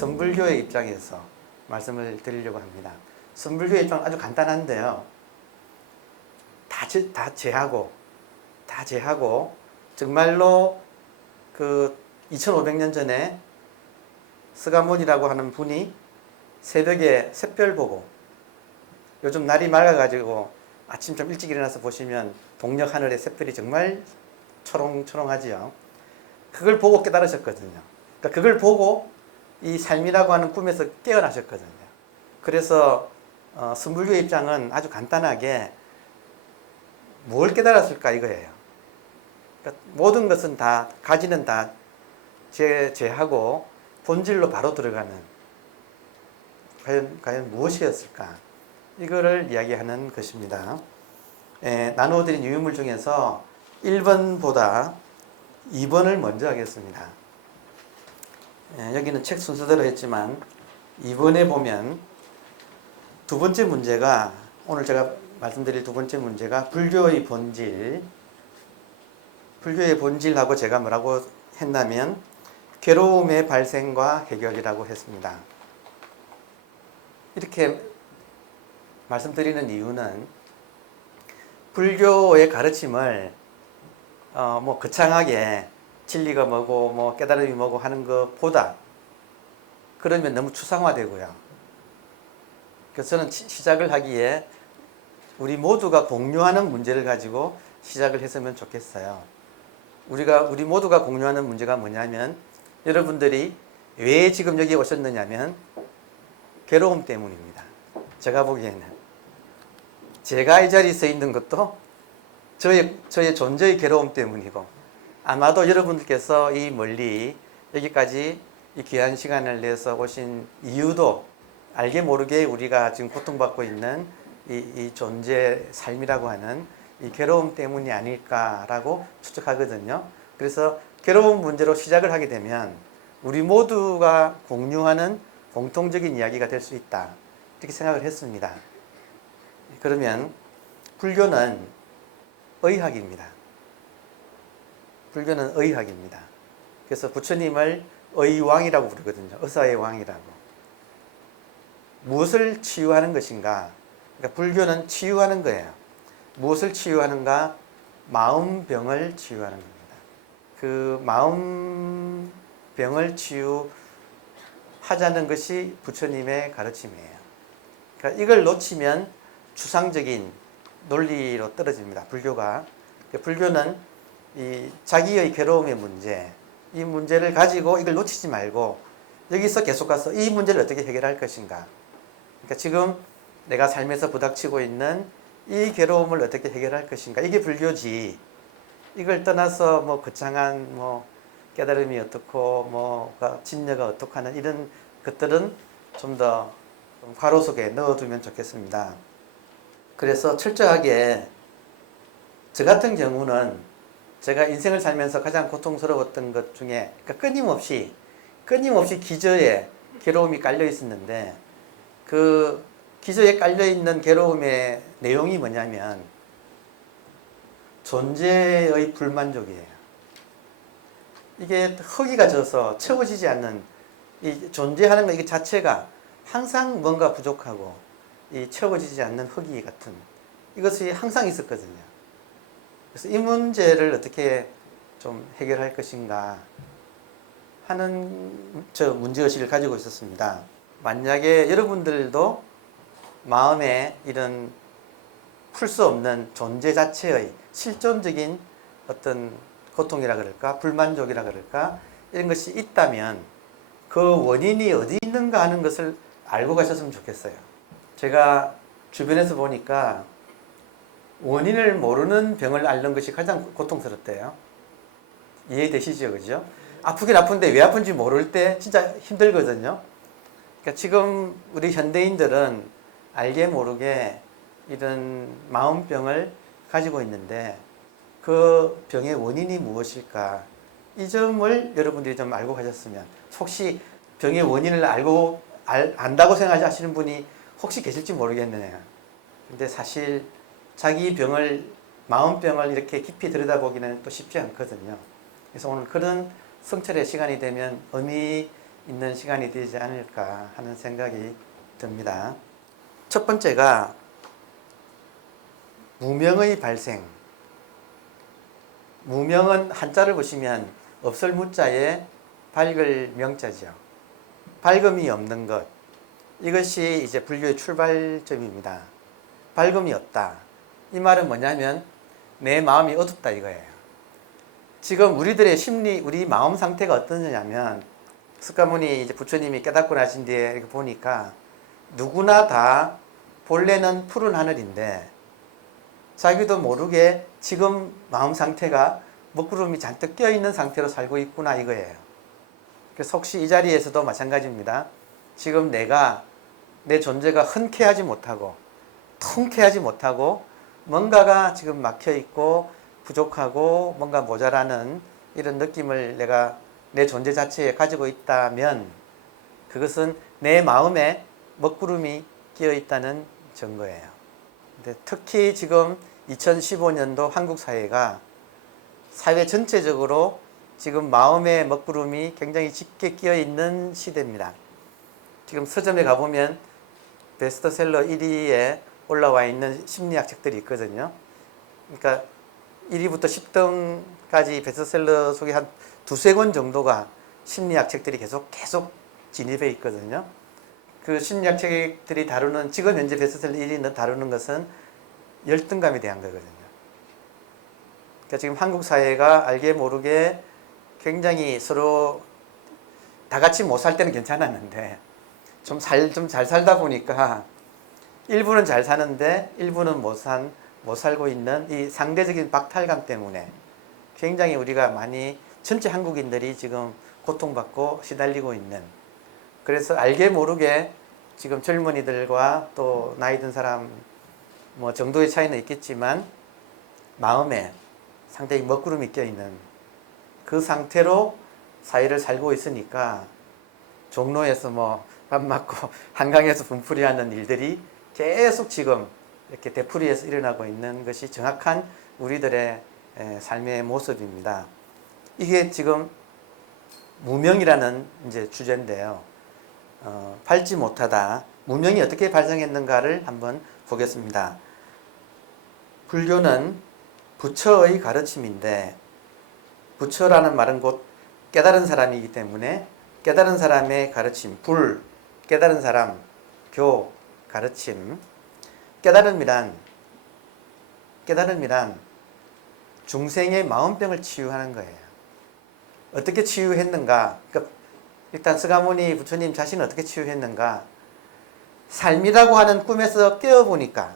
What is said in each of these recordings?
선불교의 입장에서 말씀을 드리려고 합니다. 선불교의 입장은 아주 간단한데요. 다 제하고 정말로 그 2500년 전에 스가몬이라고 하는 분이 새벽에 샛별 보고, 요즘 날이 맑아가지고 아침 좀 일찍 일어나서 보시면 동력 하늘에 샛별이 정말 초롱초롱하지요. 그걸 보고 깨달으셨거든요. 그러니까 그걸 보고 이 삶이라고 하는 꿈에서 깨어나셨거든요. 그래서 선불교의 입장은 아주 간단하게 뭘 깨달았을까 이거예요. 그러니까 모든 것은 다, 가지는 다 제하고 본질로 바로 들어가는, 과연 무엇이었을까, 이거를 이야기하는 것입니다. 나누어드린 유인물 중에서 1번보다 2번을 먼저 하겠습니다. 여기는 책 순서대로 했지만 2번에 보면 두 번째 문제가, 오늘 제가 말씀드릴 두 번째 문제가 불교의 본질하고 제가 뭐라고 했냐면 괴로움의 발생과 해결이라고 했습니다. 이렇게 말씀드리는 이유는 불교의 가르침을 뭐 거창하게 진리가 뭐고 뭐 깨달음이 뭐고 하는 것보다 그러면 너무 추상화되고요. 그래서 저는 시작을 하기에 우리 모두가 공유하는 문제를 가지고 시작을 했으면 좋겠어요. 우리 모두가 공유하는 문제가 뭐냐면, 여러분들이 왜 지금 여기 오셨느냐면 괴로움 때문입니다. 제가 보기에는 제가 이 자리에 서 있는 것도 저의 존재의 괴로움 때문이고, 아마도 여러분들께서 이 멀리 여기까지 이 귀한 시간을 내서 오신 이유도 알게 모르게 우리가 지금 고통받고 있는 이 존재 삶이라고 하는 이 괴로움 때문이 아닐까라고 추측하거든요. 그래서 괴로운 문제로 시작을 하게 되면 우리 모두가 공유하는 공통적인 이야기가 될 수 있다, 이렇게 생각을 했습니다. 그러면 불교는 의학입니다. 불교는 의학입니다. 그래서 부처님을 의왕이라고 부르거든요. 의사의 왕이라고. 무엇을 치유하는 것인가? 그러니까 불교는 치유하는 거예요. 무엇을 치유하는가? 마음병을 치유하는 겁니다. 그 마음병을 치유하자는 것이 부처님의 가르침이에요. 그러니까 이걸 놓치면 추상적인 논리로 떨어집니다. 불교가. 불교는 이 자기의 괴로움의 문제, 이 문제를 가지고 이걸 놓치지 말고 여기서 계속 가서 이 문제를 어떻게 해결할 것인가. 그러니까 지금 내가 삶에서 부닥치고 있는 이 괴로움을 어떻게 해결할 것인가, 이게 불교지. 이걸 떠나서 뭐 거창한 뭐 깨달음이 어떻고 뭐 진여가 어떻고 하는 이런 것들은 좀 더 괄호 속에 넣어두면 좋겠습니다. 그래서 철저하게 저 같은 경우는 제가 인생을 살면서 가장 고통스러웠던 것 중에, 그러니까 끊임없이 기저에 괴로움이 깔려 있었는데, 그 기저에 깔려 있는 괴로움의 내용이 뭐냐면 존재의 불만족이에요. 이게 허기가 져서 채워지지 않는, 이 존재하는 것 이게 자체가 항상 뭔가 부족하고 이 채워지지 않는 허기 같은, 이것이 항상 있었거든요. 그래서 이 문제를 어떻게 좀 해결할 것인가 하는 문제의식을 가지고 있었습니다. 만약에 여러분들도 마음에 이런 풀 수 없는 존재 자체의 실존적인 어떤 고통이라 그럴까, 불만족이라 그럴까, 이런 것이 있다면 그 원인이 어디 있는가 하는 것을 알고 가셨으면 좋겠어요. 제가 주변에서 보니까 원인을 모르는 병을 앓는 것이 가장 고통스럽대요. 이해되시죠? 그죠? 아프긴 아픈데 왜 아픈지 모를 때 진짜 힘들거든요. 그러니까 지금 우리 현대인들은 알게 모르게 이런 마음병을 가지고 있는데 그 병의 원인이 무엇일까? 이 점을 여러분들이 좀 알고 가셨으면, 혹시 병의 원인을 안다고 생각하시는 분이 혹시 계실지 모르겠네요. 근데 사실 자기 마음병을 이렇게 깊이 들여다보기는 또 쉽지 않거든요. 그래서 오늘 그런 성찰의 시간이 되면 의미 있는 시간이 되지 않을까 하는 생각이 듭니다. 첫 번째가 무명의 발생. 무명은 한자를 보시면 없을 무자에 밝을 명자죠. 밝음이 없는 것. 이것이 이제 불교의 출발점입니다. 밝음이 없다. 이 말은 뭐냐면 내 마음이 어둡다 이거예요. 지금 우리들의 심리, 우리 마음 상태가 어떠냐면 석가모니 이제 부처님이 깨닫고 나신 뒤에 이렇게 보니까 누구나 다 본래는 푸른 하늘인데 자기도 모르게 지금 마음 상태가 먹구름이 잔뜩 껴있는 상태로 살고 있구나 이거예요. 그래서 혹시 이 자리에서도 마찬가지입니다. 지금 내가 내 존재가 흔쾌하지 못하고 통쾌하지 못하고 뭔가가 지금 막혀 있고 부족하고 뭔가 모자라는 이런 느낌을 내가 내 존재 자체에 가지고 있다면 그것은 내 마음에 먹구름이 끼어 있다는 증거예요. 근데 특히 지금 2015년도 한국 사회가 사회 전체적으로 지금 마음의 먹구름이 굉장히 짙게 끼어 있는 시대입니다. 지금 서점에 가보면 베스트셀러 1위에 올라와 있는 심리학 책들이 있거든요. 그러니까 1위부터 10등까지 베스트셀러 속에 한 두세 권 정도가 심리학 책들이 계속 진입해 있거든요. 그 심리학 책들이 다루는 지금 현재 베스트셀러 1위는 다루는 것은 열등감에 대한 거거든요. 그러니까 지금 한국 사회가 알게 모르게 굉장히 서로 다 같이 못 살 때는 괜찮았는데 좀 잘 살다 보니까 일부는 잘 사는데 일부는 못 살고 있는 이 상대적인 박탈감 때문에 굉장히 우리가 많이 전체 한국인들이 지금 고통받고 시달리고 있는, 그래서 알게 모르게 지금 젊은이들과 또 나이 든 사람 뭐 정도의 차이는 있겠지만 마음에 상당히 먹구름이 껴있는 그 상태로 사회를 살고 있으니까 종로에서 뭐 밥 맞고 한강에서 분풀이 하는 일들이 계속 지금 이렇게 되풀이해서 일어나고 있는 것이 정확한 우리들의 삶의 모습입니다. 이게 지금 무명이라는 이제 주제인데요. 밝지 못하다. 무명이 어떻게 발생했는가를 한번 보겠습니다. 불교는 부처의 가르침인데 부처라는 말은 곧 깨달은 사람이기 때문에 깨달은 사람의 가르침, 깨달은 사람, 교, 가르침. 깨달음이란 중생의 마음병을 치유하는 거예요. 어떻게 치유했는가? 그러니까 일단 석가모니 부처님 자신은 어떻게 치유했는가? 삶이라고 하는 꿈에서 깨어보니까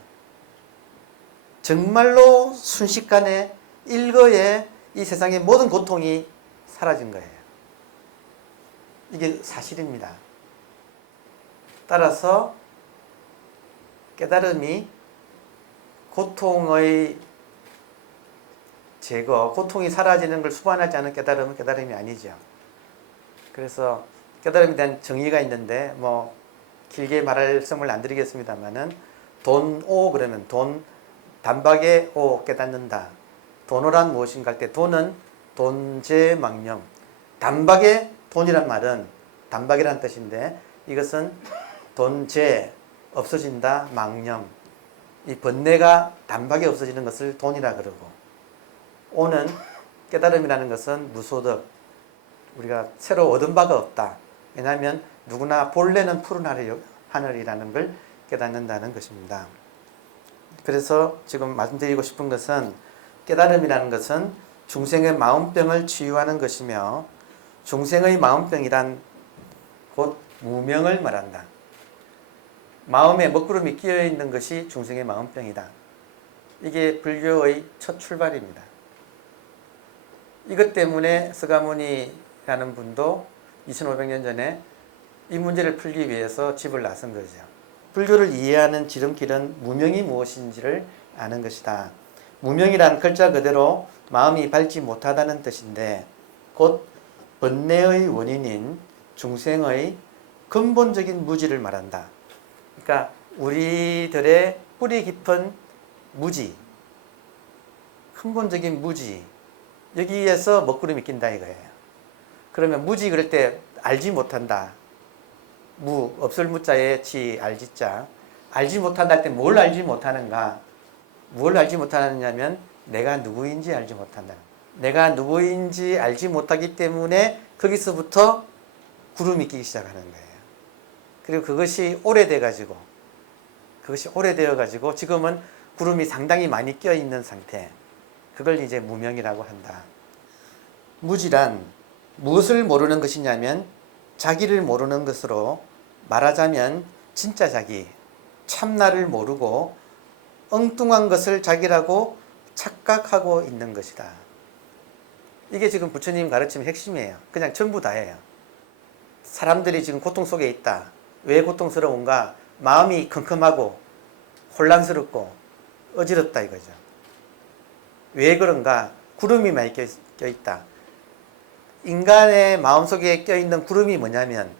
정말로 순식간에 일거에 이 세상의 모든 고통이 사라진 거예요. 이게 사실입니다. 따라서 깨달음이 고통의 제거, 고통이 사라지는 걸 수반하지 않은 깨달음은 깨달음이 아니죠. 그래서 깨달음에 대한 정의가 있는데 뭐 길게 말씀을 안 드리겠습니다만은 돈오 그러면 단박에 오 깨닫는다. 돈오란 무엇인가 할 때 돈은 돈재망념. 단박에 돈이란 말은 단박이라는 뜻인데 이것은 돈재 없어진다 망념. 이 번뇌가 단박에 없어지는 것을 돈이라 그러고 오는 깨달음이라는 것은 무소득. 우리가 새로 얻은 바가 없다. 왜냐하면 누구나 본래는 푸른 하늘이라는 걸 깨닫는다는 것입니다. 그래서 지금 말씀드리고 싶은 것은 깨달음이라는 것은 중생의 마음병을 치유하는 것이며 중생의 마음병이란 곧 무명을 말한다. 마음에 먹구름이 끼어 있는 것이 중생의 마음병이다. 이게 불교의 첫 출발입니다. 이것 때문에 석가모니라는 분도 2500년 전에 이 문제를 풀기 위해서 집을 나선 거죠. 불교를 이해하는 지름길은 무명이 무엇인지를 아는 것이다. 무명이란 글자 그대로 마음이 밝지 못하다는 뜻인데 곧 번뇌의 원인인 중생의 근본적인 무지를 말한다. 그러니까 우리들의 뿌리 깊은 무지, 근본적인 무지, 여기에서 먹구름이 낀다 이거예요. 그러면 무지 그럴 때 알지 못한다. 없을 무자에 지 알지자. 알지 못한다 할 때 뭘 알지 못하는가? 뭘 알지 못하느냐면 내가 누구인지 알지 못한다. 내가 누구인지 알지 못하기 때문에 거기서부터 구름이 끼기 시작하는 거예요. 그리고 그것이 오래되어 가지고 지금은 구름이 상당히 많이 껴 있는 상태. 그걸 이제 무명이라고 한다. 무지란 무엇을 모르는 것이냐면 자기를 모르는 것으로 말하자면 진짜 자기, 참나를 모르고 엉뚱한 것을 자기라고 착각하고 있는 것이다. 이게 지금 부처님 가르침의 핵심이에요. 그냥 전부 다예요. 사람들이 지금 고통 속에 있다. 왜 고통스러운가? 마음이 컴컴하고 혼란스럽고 어지럽다 이거죠. 왜 그런가? 구름이 많이 껴있다. 인간의 마음속에 껴있는 구름이 뭐냐면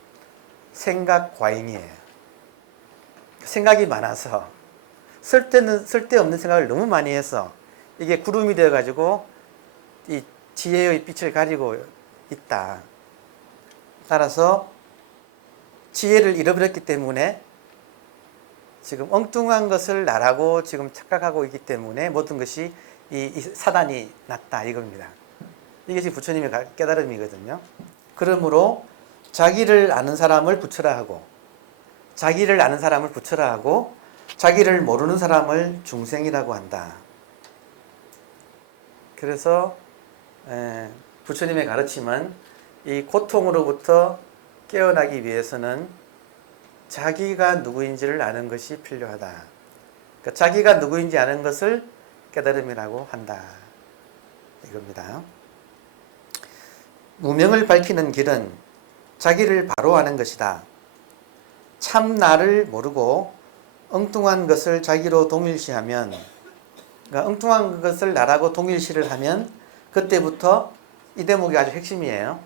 생각 과잉이에요. 생각이 많아서 쓸데없는 생각을 너무 많이 해서 이게 구름이 되어가지고 이 지혜의 빛을 가리고 있다. 따라서 지혜를 잃어버렸기 때문에 지금 엉뚱한 것을 나라고 지금 착각하고 있기 때문에 모든 것이 이 사단이 났다 이겁니다. 이게 지금 부처님의 깨달음이거든요. 그러므로 자기를 아는 사람을 부처라 하고 자기를 아는 사람을 부처라 하고 자기를 모르는 사람을 중생이라고 한다. 그래서 부처님의 가르침은 이 고통으로부터 깨어나기 위해서는 자기가 누구인지를 아는 것이 필요하다. 그러니까 자기가 누구인지 아는 것을 깨달음이라고 한다. 이겁니다. 무명을 밝히는 길은 자기를 바로 아는 것이다. 참 나를 모르고 엉뚱한 것을 자기로 동일시하면, 그러니까 엉뚱한 것을 나라고 동일시를 하면 그때부터 이 대목이 아주 핵심이에요.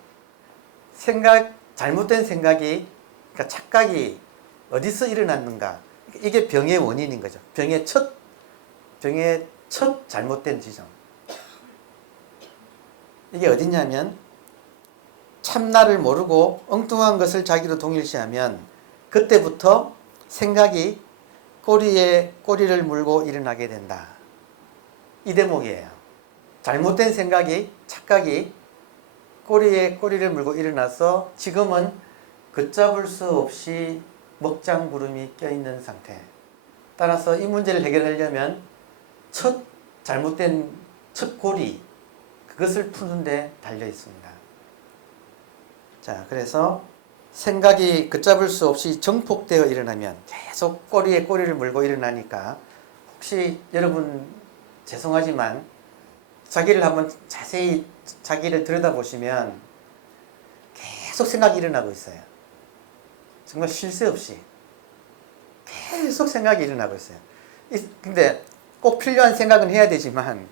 잘못된 생각이, 그러니까 착각이 어디서 일어났는가? 이게 병의 원인인 거죠. 병의 첫 잘못된 지점. 이게 어디냐면 참나를 모르고 엉뚱한 것을 자기로 동일시하면 그때부터 생각이 꼬리에 꼬리를 물고 일어나게 된다. 이 대목이에요. 잘못된 생각이, 착각이 꼬리에 꼬리를 물고 일어나서 지금은 걷잡을 수 없이 먹장구름이 껴있는 상태. 따라서 이 문제를 해결하려면 잘못된 첫 고리, 그것을 푸는데 달려 있습니다. 자, 그래서 생각이 걷잡을 수 없이 정폭되어 일어나면 계속 꼬리에 꼬리를 물고 일어나니까 혹시 여러분 죄송하지만 자기를 한번 자세히 자기를 들여다보시면 계속 생각이 일어나고 있어요. 정말 쉴 새 없이 계속 생각이 일어나고 있어요. 근데 꼭 필요한 생각은 해야 되지만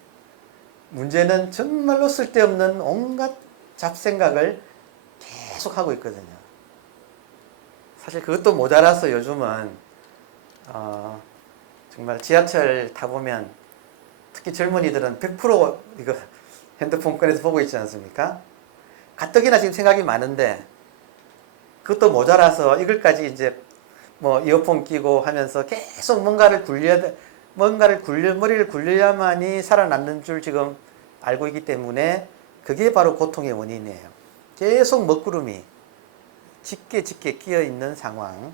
문제는 정말로 쓸데없는 온갖 잡생각을 계속 하고 있거든요. 사실 그것도 모자라서 요즘은 정말 지하철 타보면 특히 젊은이들은 100% 이거 핸드폰 꺼내서 보고 있지 않습니까? 가뜩이나 지금 생각이 많은데 그것도 모자라서 이걸까지 이제 뭐 이어폰 끼고 하면서 계속 머리를 굴려야만이 살아남는 줄 지금 알고 있기 때문에 그게 바로 고통의 원인이에요. 계속 먹구름이 짙게 끼어 있는 상황.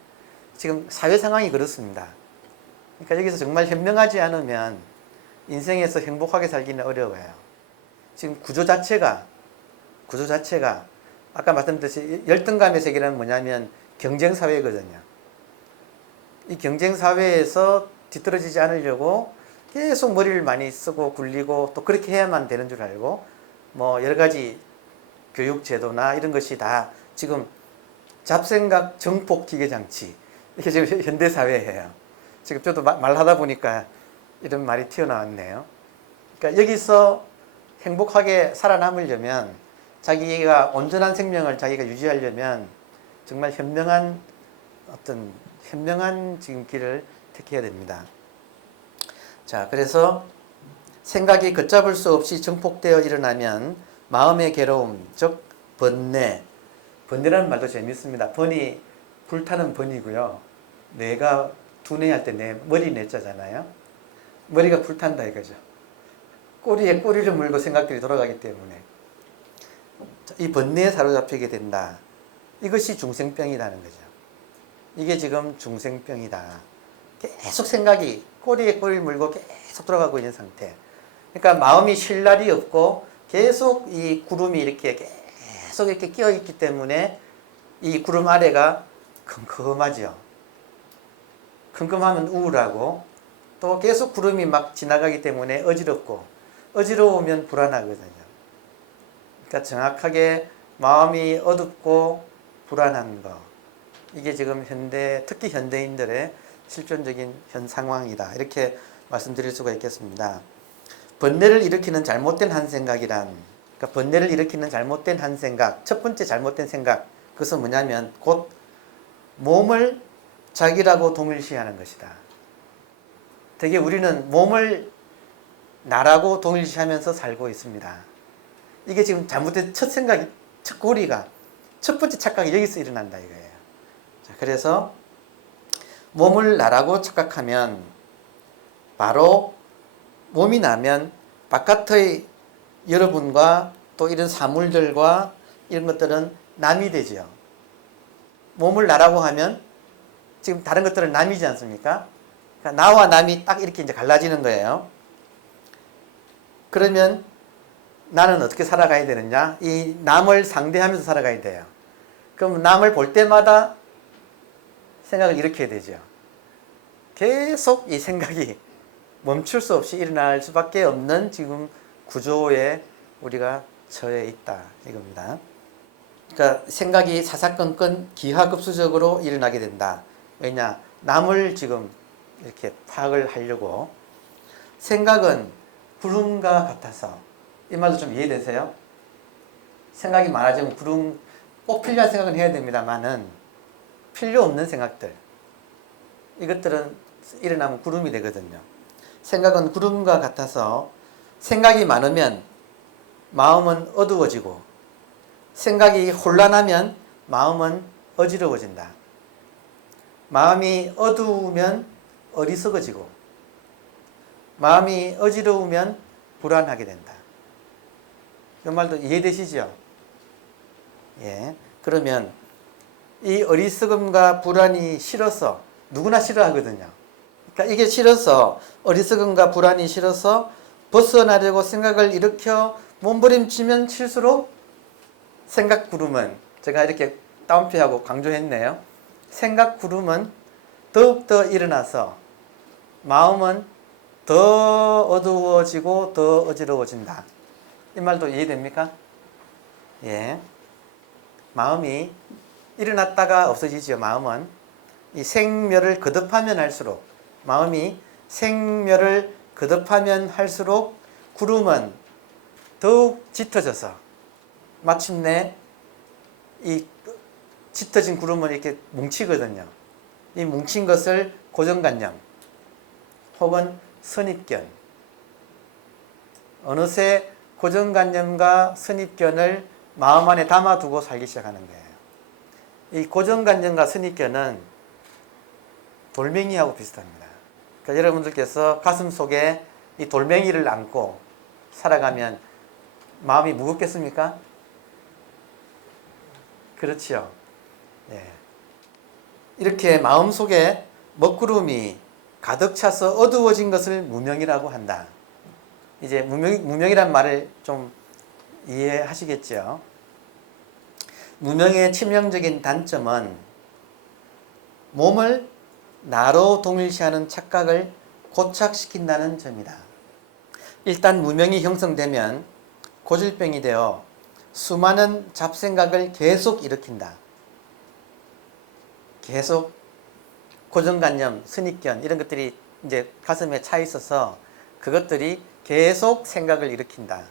지금 사회 상황이 그렇습니다. 그러니까 여기서 정말 현명하지 않으면 인생에서 행복하게 살기는 어려워요. 지금 구조 자체가 아까 말씀드렸듯이 열등감의 세계는 뭐냐면 경쟁 사회거든요. 이 경쟁 사회에서 뒤떨어지지 않으려고 계속 머리를 많이 쓰고 굴리고 또 그렇게 해야만 되는 줄 알고 뭐 여러 가지 교육 제도나 이런 것이 다 지금 잡생각 정폭 기계 장치, 이게 지금 현대 사회예요. 지금 저도 말하다 보니까 이런 말이 튀어나왔네요. 그러니까 여기서 행복하게 살아남으려면 자기가 온전한 생명을 자기가 유지하려면 정말 현명한 지금 길을 택해야 됩니다. 자, 그래서 생각이 걷잡을 수 없이 증폭되어 일어나면 마음의 괴로움, 즉 번뇌 번뇌라는 말도 재밌습니다. 번이 불타는 번이고요. 뇌가 두뇌할 때 뇌, 머리 뇌자잖아요. 머리가 불탄다 이거죠. 꼬리에 꼬리를 물고 생각들이 돌아가기 때문에 이 번뇌에 사로잡히게 된다. 이것이 중생병이라는 거죠. 이게 지금 중생병이다. 계속 생각이 꼬리에 꼬리를 물고 계속 돌아가고 있는 상태. 그러니까 마음이 쉴 날이 없고 계속 이 구름이 이렇게 계속 이렇게 끼어 있기 때문에 이 구름 아래가 컴컴하죠. 컴컴하면 우울하고 또 계속 구름이 막 지나가기 때문에 어지럽고 어지러우면 불안하거든요. 그러니까 정확하게 마음이 어둡고 불안한 거. 이게 지금 특히 현대인들의 실존적인 현 상황이다. 이렇게 말씀드릴 수가 있겠습니다. 번뇌를 일으키는 잘못된 한 생각이란, 그러니까 번뇌를 일으키는 잘못된 한 생각, 첫 번째 잘못된 생각, 그것은 뭐냐면 곧 몸을 자기라고 동일시하는 것이다. 되게 우리는 몸을 나라고 동일시하면서 살고 있습니다. 이게 지금 잘못된 첫 생각이, 첫 고리가, 첫 번째 착각이 여기서 일어난다 이거예요. 자, 그래서 몸을 나라고 착각하면 바로 몸이 나면 바깥의 여러분과 또 이런 사물들과 이런 것들은 남이 되죠. 몸을 나라고 하면 지금 다른 것들은 남이지 않습니까? 그러니까 나와 남이 딱 이렇게 이제 갈라지는 거예요. 그러면 나는 어떻게 살아가야 되느냐? 이 남을 상대하면서 살아가야 돼요. 그럼 남을 볼 때마다 생각을 일으켜야 되죠. 계속 이 생각이 멈출 수 없이 일어날 수밖에 없는 지금 구조에 우리가 처해 있다 이겁니다. 그러니까 생각이 사사건건 기하급수적으로 일어나게 된다. 왜냐? 남을 지금 이렇게 파악을 하려고. 생각은 구름과 같아서, 이 말도 좀 이해되세요? 생각이 많아지면 구름, 꼭 필요한 생각은 해야 됩니다만은 필요 없는 생각들, 이것들은 일어나면 구름이 되거든요. 생각은 구름과 같아서 생각이 많으면 마음은 어두워지고 생각이 혼란하면 마음은 어지러워진다. 마음이 어두우면 어리석어지고 마음이 어지러우면 불안하게 된다. 이 말도 이해되시죠? 예. 그러면 이 어리석음과 불안이 싫어서, 누구나 싫어하거든요. 그러니까 이게 싫어서, 어리석음과 불안이 싫어서 벗어나려고 생각을 일으켜 몸부림치면 칠수록 생각 구름은, 제가 이렇게 따옴표하고 강조했네요. 생각 구름은 더욱더 일어나서 마음은 더 어두워지고 더 어지러워진다. 이 말도 이해됩니까? 예. 마음이 일어났다가 없어지죠. 마음은 이 생멸을 거듭하면 할수록, 마음이 생멸을 거듭하면 할수록 구름은 더욱 짙어져서 마침내 이 짙어진 구름은 이렇게 뭉치거든요. 이 뭉친 것을 고정관념 혹은 선입견, 어느새 고정관념과 선입견을 마음 안에 담아두고 살기 시작하는 거예요. 이 고정관념과 선입견은 돌멩이하고 비슷합니다. 그러니까 여러분들께서 가슴 속에 이 돌멩이를 안고 살아가면 마음이 무겁겠습니까? 그렇죠. 예. 이렇게 마음속에 먹구름이 가득 차서 어두워진 것을 무명이라고 한다. 이제 무명이란 말을 좀 이해하시겠죠? 무명의 치명적인 단점은 몸을 나로 동일시하는 착각을 고착시킨다는 점이다. 일단 무명이 형성되면 고질병이 되어 수많은 잡생각을 계속 일으킨다. 계속 고정관념, 선입견 이런 것들이 이제 가슴에 차 있어서 그것들이 계속 생각을 일으킨다.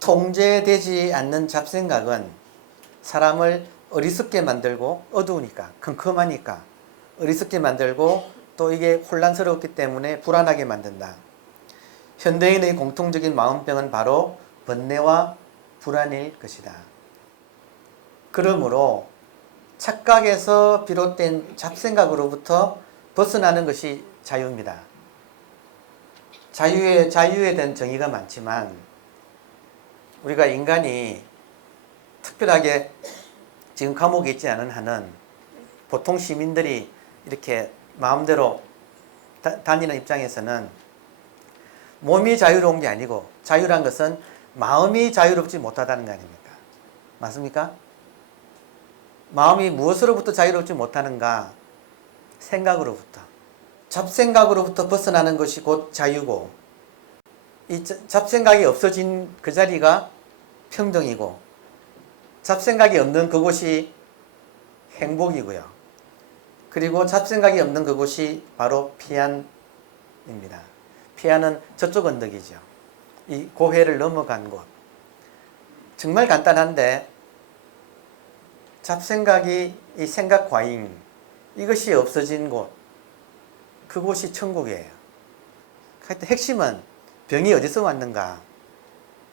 통제되지 않는 잡생각은 사람을 어리석게 만들고, 어두우니까, 컴컴하니까 어리석게 만들고 또 이게 혼란스럽기 때문에 불안하게 만든다. 현대인의 공통적인 마음병은 바로 번뇌와 불안일 것이다. 그러므로 착각에서 비롯된 잡생각으로부터 벗어나는 것이 자유입니다. 자유에 대한 정의가 많지만 우리가 인간이 특별하게 지금 감옥에 있지 않은 한은 보통 시민들이 이렇게 마음대로 다니는 입장에서는 몸이 자유로운 게 아니고 자유란 것은 마음이 자유롭지 못하다는 거 아닙니까? 맞습니까? 마음이 무엇으로부터 자유롭지 못하는가? 생각으로부터. 잡생각으로부터 벗어나는 것이 곧 자유고 이 잡생각이 없어진 그 자리가 평등이고 잡생각이 없는 그곳이 행복이고요. 그리고 잡생각이 없는 그곳이 바로 피안입니다. 피안은 저쪽 언덕이죠. 이 고해를 넘어간 곳. 정말 간단한데 잡생각이 이 생각 과잉 이것이 없어진 곳 그곳이 천국이에요. 하여튼 핵심은 병이 어디서 왔는가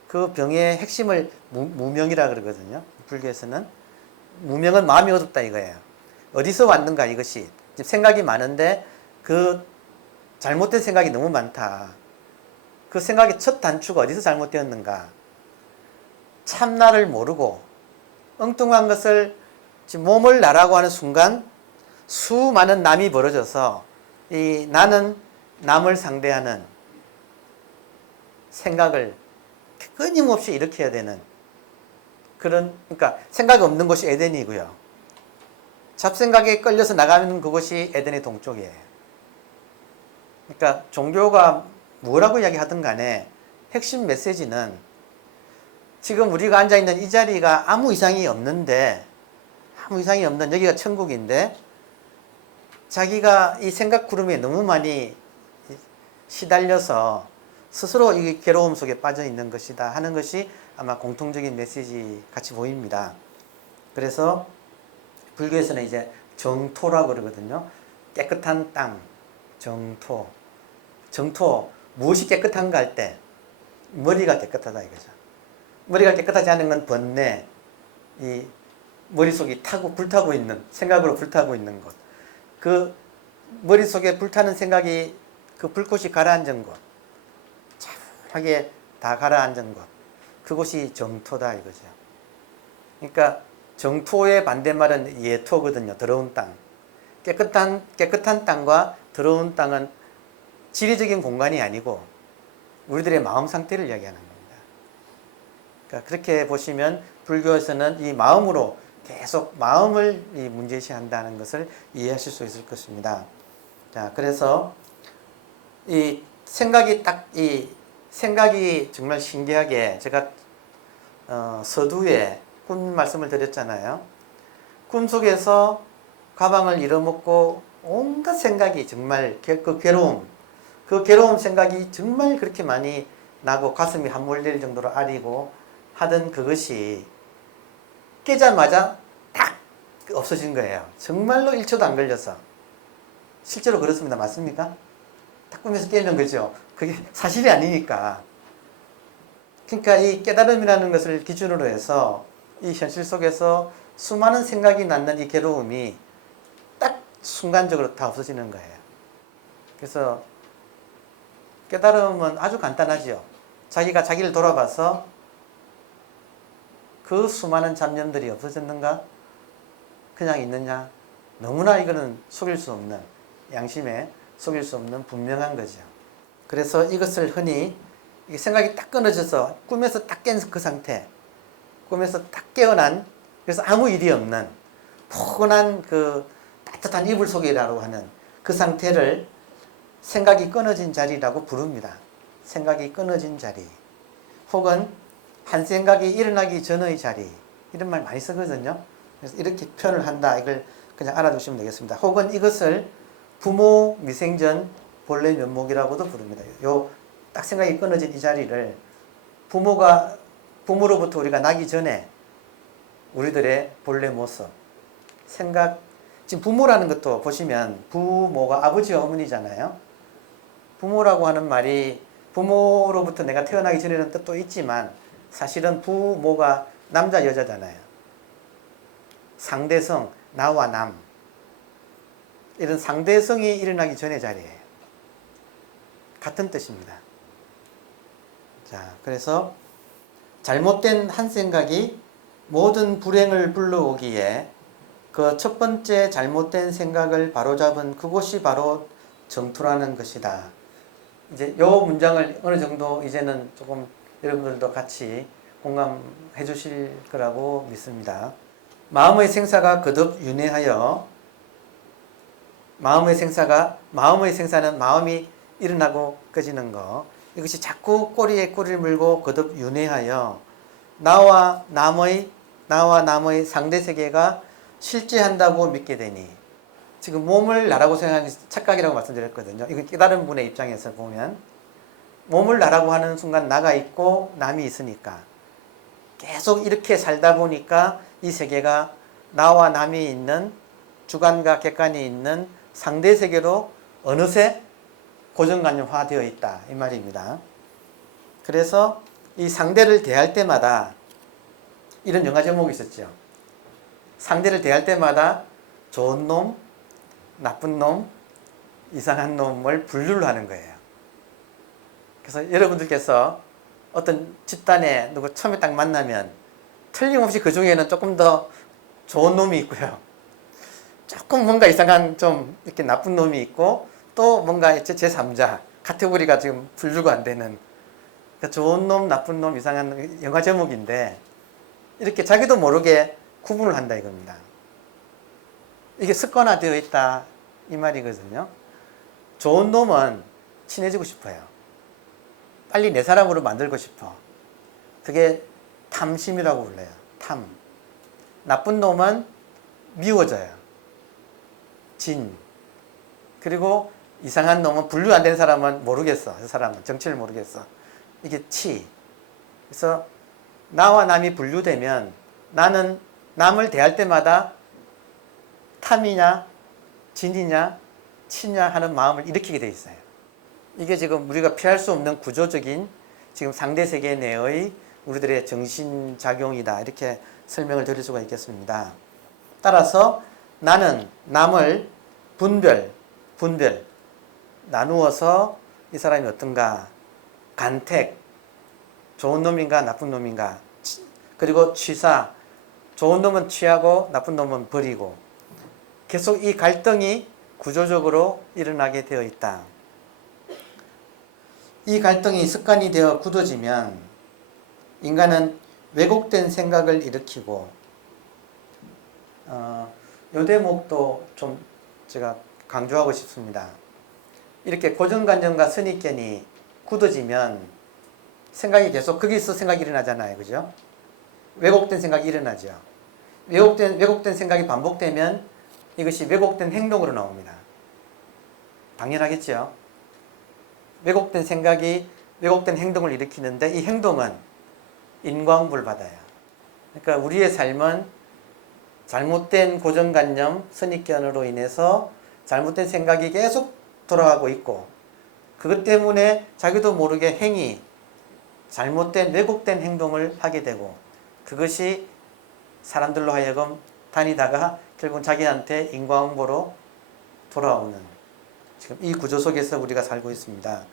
그 병의 핵심을 무명이라 그러거든요. 불교에서는 무명은 마음이 어둡다 이거예요. 어디서 왔는가 이것이 생각이 많은데 그 잘못된 생각이 너무 많다. 그 생각의 첫 단추가 어디서 잘못되었는가 참나를 모르고 엉뚱한 것을 몸을 나라고 하는 순간 수많은 남이 벌어져서 이 나는 남을 상대하는 생각을 끊임없이 일으켜야 되는 그런 그러니까 생각이 없는 곳이 에덴이고요. 잡생각에 끌려서 나가는 그곳이 에덴의 동쪽이에요. 그러니까 종교가 뭐라고 이야기하든 간에 핵심 메시지는 지금 우리가 앉아있는 이 자리가 아무 이상이 없는 여기가 천국인데 자기가 이 생각 구름에 너무 많이 시달려서 스스로 이 괴로움 속에 빠져 있는 것이다 하는 것이 아마 공통적인 메시지 같이 보입니다. 그래서 불교에서는 이제 정토라고 그러거든요. 깨끗한 땅, 정토. 정토, 무엇이 깨끗한가 할 때 머리가 깨끗하다 이거죠. 머리가 깨끗하지 않은 건 번뇌, 이 머릿속이 불타고 있는, 생각으로 불타고 있는 것. 그 머릿속에 불타는 생각이 그 불꽃이 가라앉은 곳. 차분하게 다 가라앉은 곳. 그곳이 정토다 이거죠. 그러니까 정토의 반대말은 예토거든요. 더러운 땅. 깨끗한 땅과 더러운 땅은 지리적인 공간이 아니고 우리들의 마음 상태를 이야기하는 겁니다. 그러니까 그렇게 보시면 불교에서는 이 마음으로 계속 마음을 문제시한다는 것을 이해하실 수 있을 것입니다. 자, 그래서 이 생각이 정말 신기하게 제가 서두에 꿈 말씀을 드렸잖아요. 꿈속에서 가방을 잃어먹고 온갖 생각이 정말 그 괴로움 생각이 정말 그렇게 많이 나고 가슴이 함몰될 정도로 아리고 하던 그것이 깨자마자 딱 없어진 거예요. 정말로 1초도 안 걸려서. 실제로 그렇습니다. 맞습니까? 딱 꿈에서 깨는 거죠. 그게 사실이 아니니까. 그러니까 이 깨달음이라는 것을 기준으로 해서 이 현실 속에서 수많은 생각이 낳는 이 괴로움이 딱 순간적으로 다 없어지는 거예요. 그래서 깨달음은 아주 간단하지요. 자기가 자기를 돌아봐서 그 수많은 잡념들이 없어졌는가? 그냥 있느냐? 너무나 이거는 속일 수 없는, 양심에 속일 수 없는 분명한 거죠. 그래서 이것을 흔히 생각이 딱 끊어져서 꿈에서 딱 깬 그 상태, 꿈에서 딱 깨어난, 그래서 아무 일이 없는 포근한 그 따뜻한 이불 속이라고 하는 그 상태를 생각이 끊어진 자리라고 부릅니다. 생각이 끊어진 자리. 혹은 한 생각이 일어나기 전의 자리. 이런 말 많이 쓰거든요. 그래서 이렇게 표현을 한다. 이걸 그냥 알아두시면 되겠습니다. 혹은 이것을 부모 미생전 본래 면목이라고도 부릅니다. 요 딱 생각이 끊어진 이 자리를 부모로부터 우리가 나기 전에 우리들의 본래 모습, 생각, 지금 부모라는 것도 보시면 부모가 아버지와 어머니잖아요. 부모라고 하는 말이 부모로부터 내가 태어나기 전에는 뜻도 있지만 사실은 부모가 남자 여자잖아요. 상대성, 나와 남, 이런 상대성이 일어나기 전의 자리예요. 같은 뜻입니다. 자, 그래서 잘못된 한 생각이 모든 불행을 불러오기에 그 첫 번째 잘못된 생각을 바로잡은 그곳이 바로 정토라는 것이다. 이제 요 문장을 어느 정도 이제는 조금 여러분들도 같이 공감해 주실 거라고 믿습니다. 마음의 생사가 거듭 윤회하여, 마음의 생사는 마음이 일어나고 꺼지는 거, 이것이 자꾸 꼬리에 꼬리를 물고 거듭 윤회하여 나와 남의 상대 세계가 실제한다고 믿게 되니, 지금 몸을 나라고 생각하는 착각이라고 말씀드렸거든요. 이건 깨달은 분의 입장에서 보면 몸을 나라고 하는 순간 나가 있고 남이 있으니까 계속 이렇게 살다 보니까 이 세계가 나와 남이 있는, 주관과 객관이 있는 상대 세계로 어느새 고정관념화되어 있다, 이 말입니다. 그래서 이 상대를 대할 때마다 이런 영화 제목이 있었죠. 상대를 대할 때마다 좋은 놈, 나쁜 놈, 이상한 놈을 분류를 하는 거예요. 그래서 여러분들께서 어떤 집단에 누구 처음에 딱 만나면 틀림없이 그 중에는 조금 더 좋은 놈이 있고요. 조금 뭔가 이상한 좀 이렇게 나쁜 놈이 있고, 또 뭔가 제3자 카테고리가 지금 분류가 안 되는, 그러니까 좋은 놈, 나쁜 놈, 이상한 영화 제목인데, 이렇게 자기도 모르게 구분을 한다 이겁니다. 이게 습관화되어 있다 이 말이거든요. 좋은 놈은 친해지고 싶어요. 빨리 내 사람으로 만들고 싶어. 그게 탐심이라고 불러요. 탐. 나쁜 놈은 미워져요. 진. 그리고 이상한 놈은, 분류 안 되는 사람은 모르겠어. 그 사람은 정체를 모르겠어. 이게 치. 그래서 나와 남이 분류되면 나는 남을 대할 때마다 탐이냐 진이냐 치냐 하는 마음을 일으키게 돼 있어요. 이게 지금 우리가 피할 수 없는 구조적인 지금 상대 세계 내의 우리들의 정신작용이다, 이렇게 설명을 드릴 수가 있겠습니다. 따라서 나는 남을 분별 나누어서 이 사람이 어떤가, 간택, 좋은 놈인가 나쁜 놈인가, 그리고 취사, 좋은 놈은 취하고 나쁜 놈은 버리고, 계속 이 갈등이 구조적으로 일어나게 되어 있다. 이 갈등이 습관이 되어 굳어지면 인간은 왜곡된 생각을 일으키고, 이 대목도 좀 제가 강조하고 싶습니다. 이렇게 고정관념과 선입견이 굳어지면 생각이 계속 거기서 생각이 일어나잖아요. 그죠? 왜곡된 생각이 일어나죠. 왜곡된 생각이 반복되면 이것이 왜곡된 행동으로 나옵니다. 당연하겠죠. 왜곡된 생각이 왜곡된 행동을 일으키는데, 이 행동은 인과응보를 받아요. 그러니까 우리의 삶은 잘못된 고정관념, 선입견으로 인해서 잘못된 생각이 계속 돌아가고 있고, 그것 때문에 자기도 모르게 잘못된 왜곡된 행동을 하게 되고, 그것이 사람들로 하여금 다니다가 결국 자기한테 인과응보로 돌아오는, 지금 이 구조 속에서 우리가 살고 있습니다.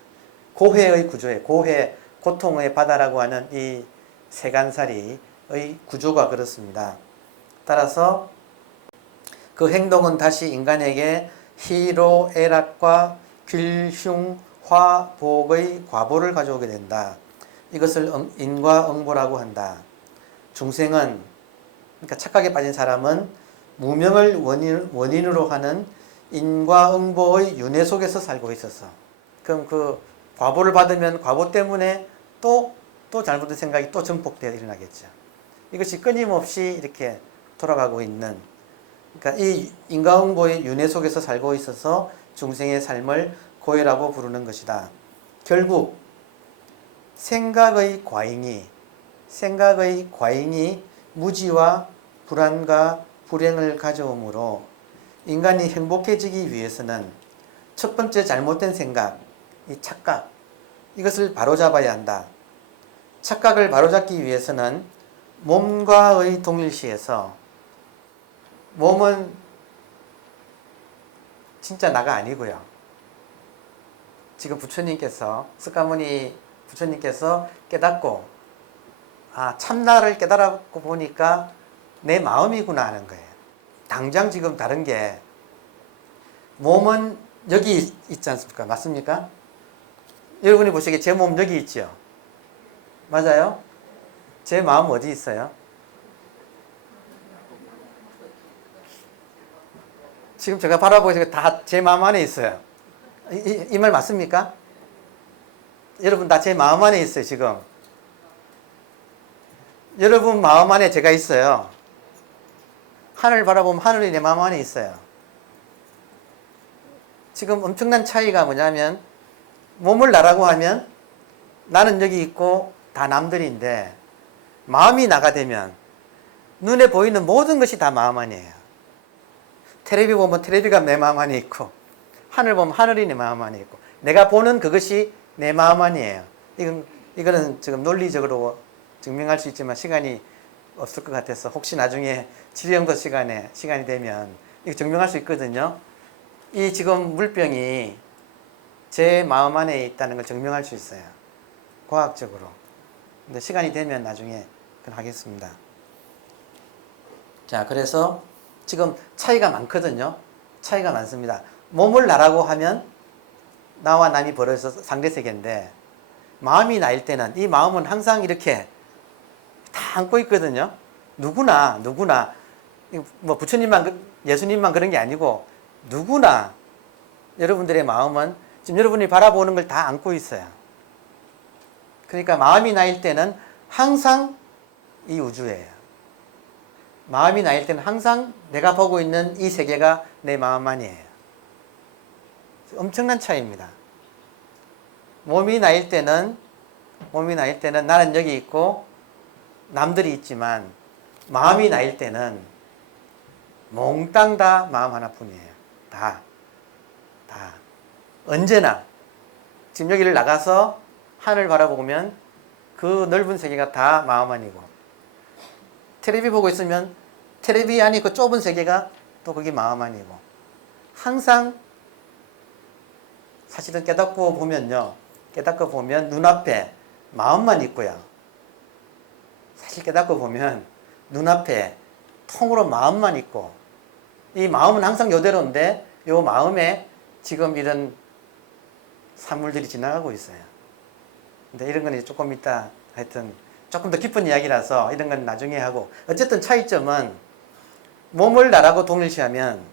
고해의 구조에, 고해, 고통의 바다라고 하는 이 세간살이의 구조가 그렇습니다. 따라서 그 행동은 다시 인간에게 희로애락과 길흉, 화복의 과보를 가져오게 된다. 이것을 인과응보라고 한다. 중생은, 그러니까 착각에 빠진 사람은 무명을 원인으로 하는 인과응보의 윤회 속에서 살고 있었어. 그럼 그 과보를 받으면 과보 때문에 또 잘못된 생각이 또 증폭되어 일어나겠죠. 이것이 끊임없이 이렇게 돌아가고 있는, 그러니까 이 인과응보의 윤회 속에서 살고 있어서 중생의 삶을 고해라고 부르는 것이다. 결국 생각의 과잉이 무지와 불안과 불행을 가져오므로 인간이 행복해지기 위해서는 첫 번째 잘못된 생각, 이 착각, 이것을 바로잡아야 한다. 착각을 바로잡기 위해서는 몸과의 동일시에서 몸은 진짜 나가 아니고요. 지금 부처님께서, 석가모니 부처님께서 깨닫고, 아, 참나를 깨달았고 보니까 내 마음이구나 하는 거예요. 당장 지금 다른 게, 몸은 여기 있지 않습니까? 맞습니까? 여러분이 보시기에 제 몸 여기 있죠? 맞아요? 제 마음 어디 있어요? 지금 제가 바라보고 다 제 마음 안에 있어요. 이 말 맞습니까? 여러분 다 제 마음 안에 있어요, 지금. 여러분 마음 안에 제가 있어요. 하늘 바라보면 하늘이 내 마음 안에 있어요. 지금 엄청난 차이가 뭐냐면, 몸을 나라고 하면 나는 여기 있고 다 남들인데, 마음이 나가 되면 눈에 보이는 모든 것이 다 마음 안이에요. 텔레비 보면 텔레비가 내 마음 안에 있고, 하늘 보면 하늘이 내 마음 안에 있고, 내가 보는 그것이 내 마음 안이에요. 이거는 지금 논리적으로 증명할 수 있지만 시간이 없을 것 같아서, 혹시 나중에 질의응답 시간이 되면 이거 증명할 수 있거든요. 이 지금 물병이 제 마음 안에 있다는 걸 증명할 수 있어요, 과학적으로. 근데 시간이 되면 나중에 그걸 하겠습니다. 자, 그래서 지금 차이가 많거든요. 차이가 많습니다. 몸을 나라고 하면 나와 남이 벌어져서 상대세계인데, 마음이 나일 때는 이 마음은 항상 이렇게 다 안고 있거든요. 누구나 뭐 부처님만, 예수님만 그런 게 아니고 누구나 여러분들의 마음은 지금 여러분이 바라보는 걸 다 안고 있어요. 그러니까 마음이 나일 때는 항상 이 우주예요. 마음이 나일 때는 항상 내가 보고 있는 이 세계가 내 마음 안이에요. 엄청난 차이입니다. 몸이 나일 때는 나는 여기 있고 남들이 있지만, 마음이 나일 때는 몽땅 다 마음 하나뿐이에요. 다. 언제나. 지금 여기를 나가서 하늘 바라보면 그 넓은 세계가 다 마음 안이고, 텔레비 보고 있으면 텔레비 안이 그 좁은 세계가 또 그게 마음 안이고, 항상 사실은 깨닫고 보면 눈앞에 마음만 있고요. 사실 깨닫고 보면 눈앞에 통으로 마음만 있고, 이 마음은 항상 이대로인데 이 마음에 지금 이런 산물들이 지나가고 있어요. 근데 이런 건 조금 이따 하여튼 조금 더 깊은 이야기라서 이런 건 나중에 하고, 어쨌든 차이점은 몸을 나라고 동일시하면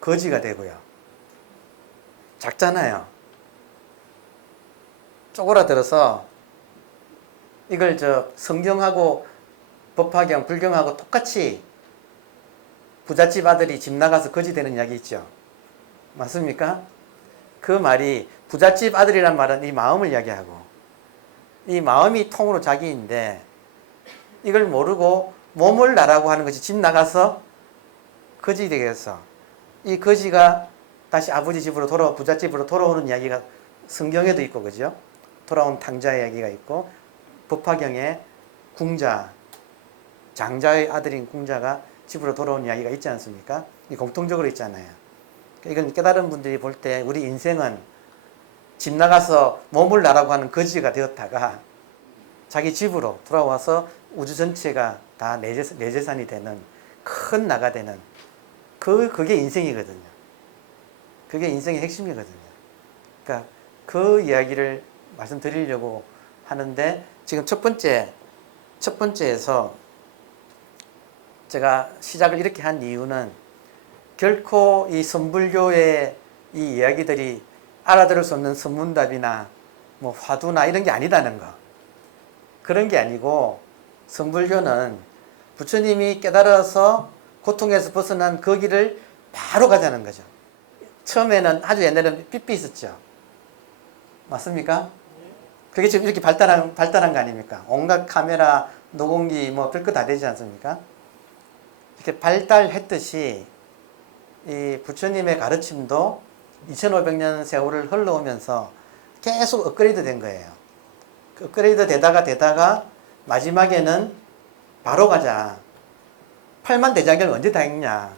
거지가 되고요. 작잖아요. 쪼그라들어서 이걸 성경하고 법화경, 불경하고 똑같이 부잣집 아들이 집 나가서 거지 되는 이야기 있죠. 맞습니까? 그 말이, 부잣집 아들이란 말은 이 마음을 이야기하고, 이 마음이 통으로 자기인데, 이걸 모르고 몸을 나라고 하는 것이 집 나가서 거지 되겠어. 이 거지가 다시 아버지 집으로 부잣집으로 돌아오는 이야기가 성경에도 있고, 그죠? 돌아온 탕자 이야기가 있고, 법화경에 궁자, 장자의 아들인 궁자가 집으로 돌아온 이야기가 있지 않습니까? 이 공통적으로 있잖아요. 이건 깨달은 분들이 볼 때 우리 인생은 집 나가서 몸을 나라고 하는 거지가 되었다가 자기 집으로 돌아와서 우주 전체가 다 내 재산이 되는, 큰 나가 되는, 그게 인생이거든요. 그게 인생의 핵심이거든요. 그러니까 그 이야기를 말씀드리려고 하는데, 지금 첫 번째에서 제가 시작을 이렇게 한 이유는, 결코 이 선불교의 이 이야기들이 알아들을 수 없는 선문답이나 뭐 화두나 이런 게 아니다는 거. 그런 게 아니고, 선불교는 부처님이 깨달아서 고통에서 벗어난 그 길을 바로 가자는 거죠. 처음에는, 아주 옛날에는 삐삐 있었죠. 맞습니까? 그게 지금 이렇게 발달한 거 아닙니까? 온갖 카메라, 노공기, 뭐 별거 다 되지 않습니까? 이렇게 발달했듯이 이 부처님의 가르침도 2500년 세월을 흘러오면서 계속 업그레이드 된 거예요. 그 업그레이드 되다가 마지막에는 바로 가자. 팔만대장경을 언제 다 읽냐?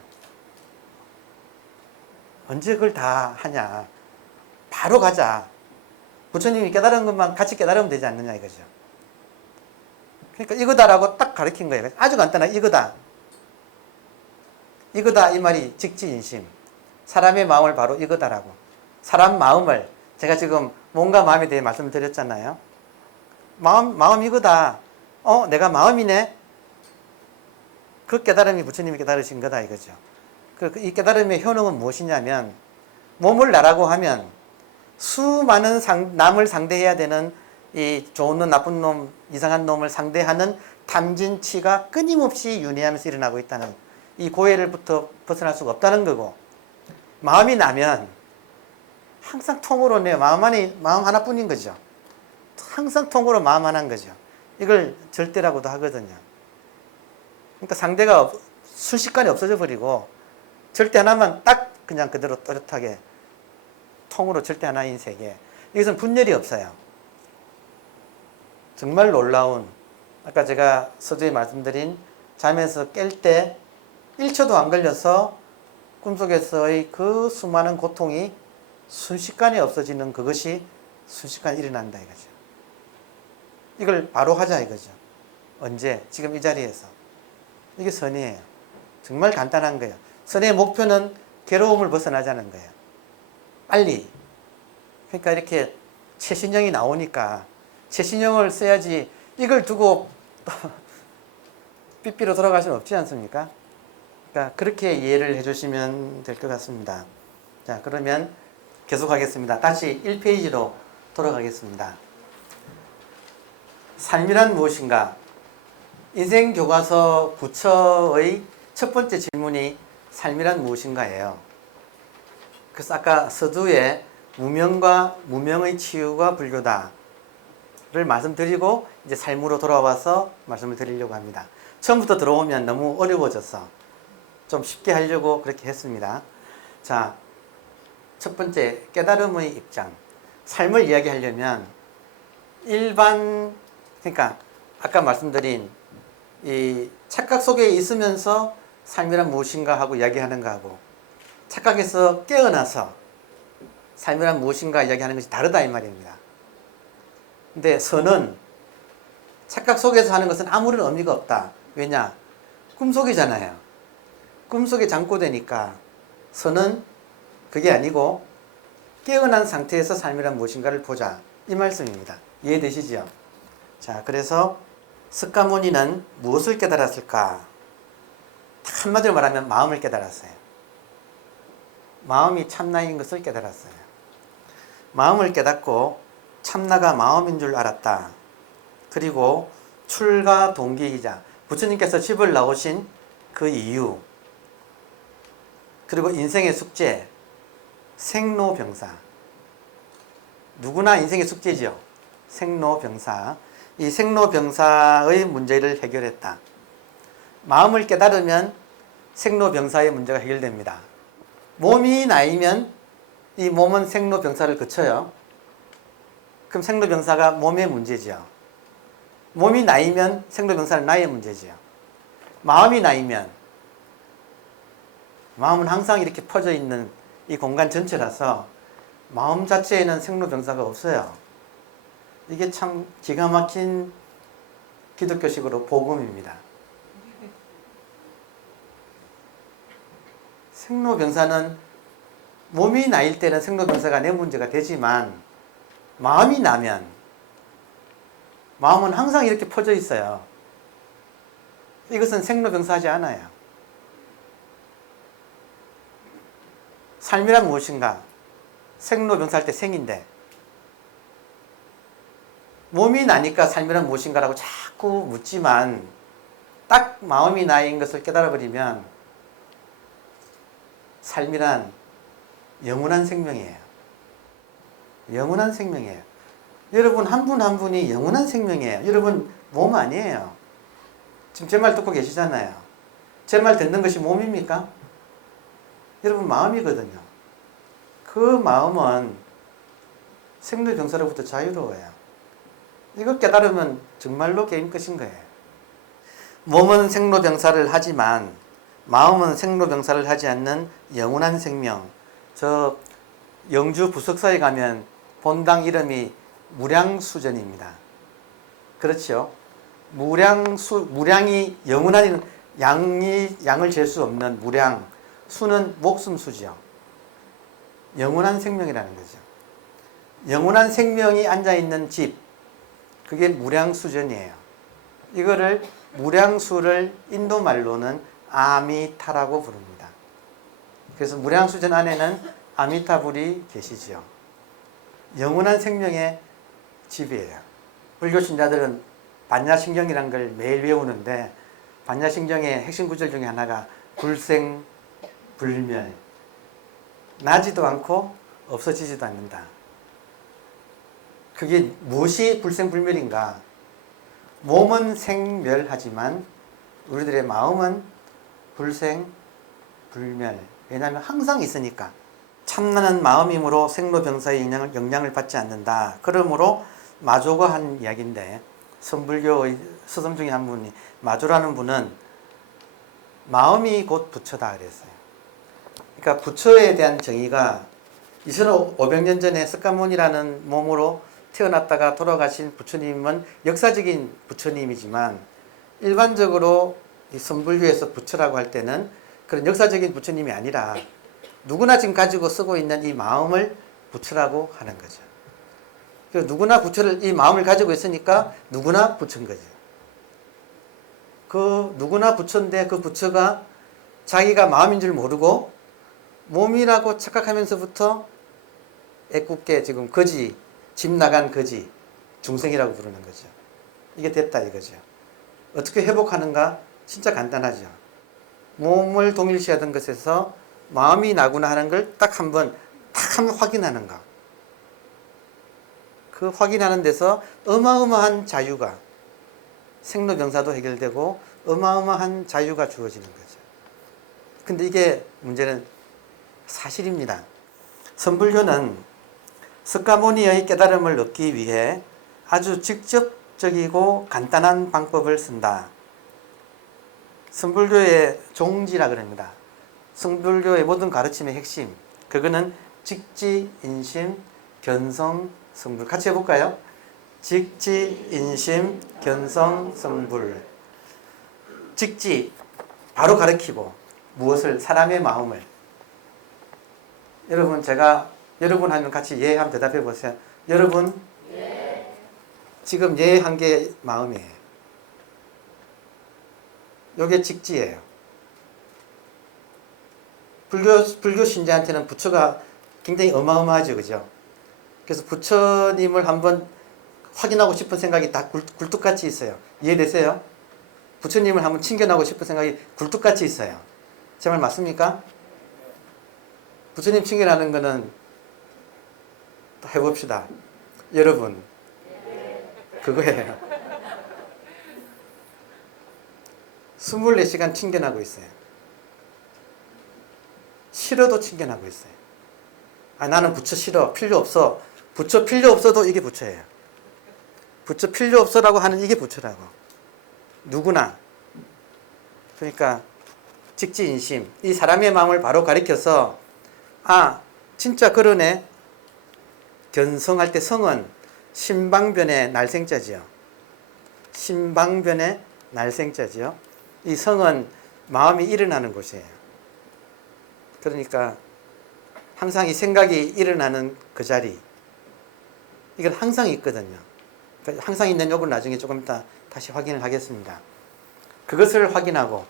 언제 그걸 다 하냐? 바로 가자. 부처님이 깨달은 것만 같이 깨달으면 되지 않느냐 이거죠. 그러니까 이거다라고 딱 가르친 거예요. 아주 간단하게 이거다. 이거다 이 말이 직지인심. 사람의 마음을 바로 이거다라고. 사람 마음을 제가 지금 몸과 마음에 대해 말씀을 드렸잖아요. 마음 이거다. 내가 마음이네. 그 깨달음이 부처님이 깨달으신 거다 이거죠. 이 깨달음의 효능은 무엇이냐면 몸을 나라고 하면 수많은 남을 상대해야 되는 이 좋은 놈, 나쁜 놈, 이상한 놈을 상대하는 탐진치가 끊임없이 윤회하면서 일어나고 있다는 이 고해를부터 벗어날 수가 없다는 거고, 마음이 나면 항상 통으로 내 마음 하나뿐인 거죠. 항상 통으로 마음 하나인 거죠. 이걸 절대라고도 하거든요. 그러니까 상대가 순식간에 없어져 버리고 절대 하나만 딱 그냥 그대로 또렷하게 통으로 절대 하나인 세계. 이것은 분열이 없어요. 정말 놀라운, 아까 제가 서두에 말씀드린 잠에서 깰 때 1초도 안 걸려서 꿈속에서의 그 수많은 고통이 순식간에 없어지는 그것이 순식간에 일어난다 이거죠. 이걸 바로 하자 이거죠. 언제? 지금 이 자리에서. 이게 선이에요. 정말 간단한 거예요. 선의 목표는 괴로움을 벗어나자는 거예요. 빨리. 그러니까 이렇게 최신형이 나오니까 최신형을 써야지 이걸 두고 삐삐로 돌아갈 수는 없지 않습니까? 그러니까 그렇게 이해를 해주시면 될 것 같습니다. 자, 그러면 계속하겠습니다. 다시 1페이지로 돌아가겠습니다. 삶이란 무엇인가? 인생교과서 부처의 첫 번째 질문이 삶이란 무엇인가예요. 그래서 아까 서두에 무명과 무명의 치유가 불교다를 말씀드리고 이제 삶으로 돌아와서 말씀을 드리려고 합니다. 처음부터 들어오면 너무 어려워져서 좀 쉽게 하려고 그렇게 했습니다. 자, 첫 번째 깨달음의 입장. 삶을 이야기하려면 그러니까 아까 말씀드린 이 착각 속에 있으면서 삶이란 무엇인가 하고 이야기하는 거하고 착각에서 깨어나서 삶이란 무엇인가 이야기하는 것이 다르다 이 말입니다. 근데 선은 착각 속에서 하는 것은 아무런 의미가 없다. 왜냐? 꿈속이잖아요. 꿈속에 잠꼬대니까 선은 그게 아니고 깨어난 상태에서 삶이란 무엇인가를 보자. 이 말씀입니다. 이해되시죠? 자, 그래서 석가모니는 무엇을 깨달았을까? 한마디로 말하면 마음을 깨달았어요. 마음이 참나인 것을 깨달았어요. 마음을 깨닫고 참나가 마음인 줄 알았다. 그리고 출가 동기이자 부처님께서 집을 나오신 그 이유, 그리고 인생의 숙제, 생로병사. 누구나 인생의 숙제죠. 생로병사. 이 생로병사의 문제를 해결했다. 마음을 깨달으면 생로병사의 문제가 해결됩니다. 몸이 나이면 이 몸은 생로병사를 거쳐요. 그럼 생로병사가 몸의 문제죠. 몸이 나이면 생로병사는 나의 문제죠. 마음이 나이면 마음은 항상 이렇게 퍼져 있는 이 공간 전체라서 마음 자체에는 생로병사가 없어요. 이게 참 기가 막힌 기독교식으로 복음입니다. 생로병사는 몸이 나일 때는 생로병사가 내 문제가 되지만 마음이 나면 마음은 항상 이렇게 퍼져 있어요. 이것은 생로병사하지 않아요. 삶이란 무엇인가? 생로병사할 때 생인데 몸이 나니까 삶이란 무엇인가라고 자꾸 묻지만 딱 마음이 나인 것을 깨달아버리면 삶이란 영원한 생명이에요. 영원한 생명이에요. 여러분 한 분 한 분이 영원한 생명이에요. 여러분 몸 아니에요. 지금 제 말 듣고 계시잖아요. 제 말 듣는 것이 몸입니까? 여러분 마음이거든요. 그 마음은 생로병사로부터 자유로워요. 이거 깨달으면 정말로 게임 끝인 거예요. 몸은 생로병사를 하지만 마음은 생로병사를 하지 않는 영원한 생명. 저 영주 부석사에 가면 본당 이름이 무량수전입니다. 그렇죠? 무량이 영원한 양을 잴 수 없는 무량. 수는 목숨수죠. 영원한 생명이라는 거죠. 영원한 생명이 앉아있는 집, 그게 무량수전이에요. 이거를 무량수를 인도 말로는 아미타라고 부릅니다. 그래서 무량수전 안에는 아미타불이 계시죠. 영원한 생명의 집이에요. 불교 신자들은 반야신경이라는 걸 매일 외우는데, 반야신경의 핵심 구절 중에 하나가 불생 불멸, 나지도 않고 없어지지도 않는다. 그게 무엇이 불생불멸인가? 몸은 생멸하지만 우리들의 마음은 불생불멸. 왜냐하면 항상 있으니까. 참나는 마음이므로 생로병사의 영향을 받지 않는다. 그러므로 마조가 한 이야기인데, 선불교의 스승 중에 한 분이, 마조라는 분은 마음이 곧 부처다 그랬어요. 그러니까 부처에 대한 정의가 2500년 전에 석가모니라는 몸으로 태어났다가 돌아가신 부처님은 역사적인 부처님이지만, 일반적으로 이 선불교에서 부처라고 할 때는 그런 역사적인 부처님이 아니라 누구나 지금 가지고 쓰고 있는 이 마음을 부처라고 하는 거죠. 그래서 누구나 부처를, 이 마음을 가지고 있으니까 누구나 부처인 거죠. 그 누구나 부처인데, 그 부처가 자기가 마음인 줄 모르고 몸이라고 착각하면서부터 애꿎게 지금 거지, 집 나간 거지, 중생이라고 부르는 거죠. 이게 됐다 이거죠. 어떻게 회복하는가? 진짜 간단하죠. 몸을 동일시하던 것에서 마음이 나구나 하는 걸 딱 한번 확인하는 거. 그 확인하는 데서 어마어마한 자유가, 생로병사도 해결되고 어마어마한 자유가 주어지는 거죠. 근데 이게 문제는 사실입니다. 선불교는 석가모니의 깨달음을 얻기 위해 아주 직접적이고 간단한 방법을 쓴다. 선불교의 종지라 그럽니다. 선불교의 모든 가르침의 핵심, 그거는 직지, 인심, 견성, 성불. 같이 해볼까요? 직지, 인심, 견성, 성불. 직지, 바로 가르치고, 무엇을? 사람의 마음을. 여러분, 제가 여러분 하면 같이 예 하면 대답해 보세요. 여러분, 예. 지금 예 한 게 마음이에요. 요게 직지예요. 불교 신자한테는 부처가 굉장히 어마어마하죠, 그죠? 그래서 부처님을 한번 확인하고 싶은 생각이 다 굴뚝같이 있어요. 이해되세요? 부처님을 한번 친견하고 싶은 생각이 굴뚝같이 있어요. 제 말 맞습니까? 부처님 친견하는 거는 또 해봅시다. 여러분, 그거예요. 24시간 친견하고 있어요. 싫어도 친견하고 있어요. 아, 나는 부처 싫어, 필요 없어. 부처 필요 없어도 이게 부처예요. 부처 필요 없어라고 하는 이게 부처라고. 누구나. 그러니까 직지인심, 이 사람의 마음을 바로 가리켜서, 아, 진짜 그러네. 견성할 때 성은 신방변의 날생자지요. 신방변의 날생자지요. 이 성은 마음이 일어나는 곳이에요. 그러니까 항상 이 생각이 일어나는 그 자리, 이건 항상 있거든요. 항상 있는 요건 나중에 조금 이따 다시 확인을 하겠습니다. 그것을 확인하고,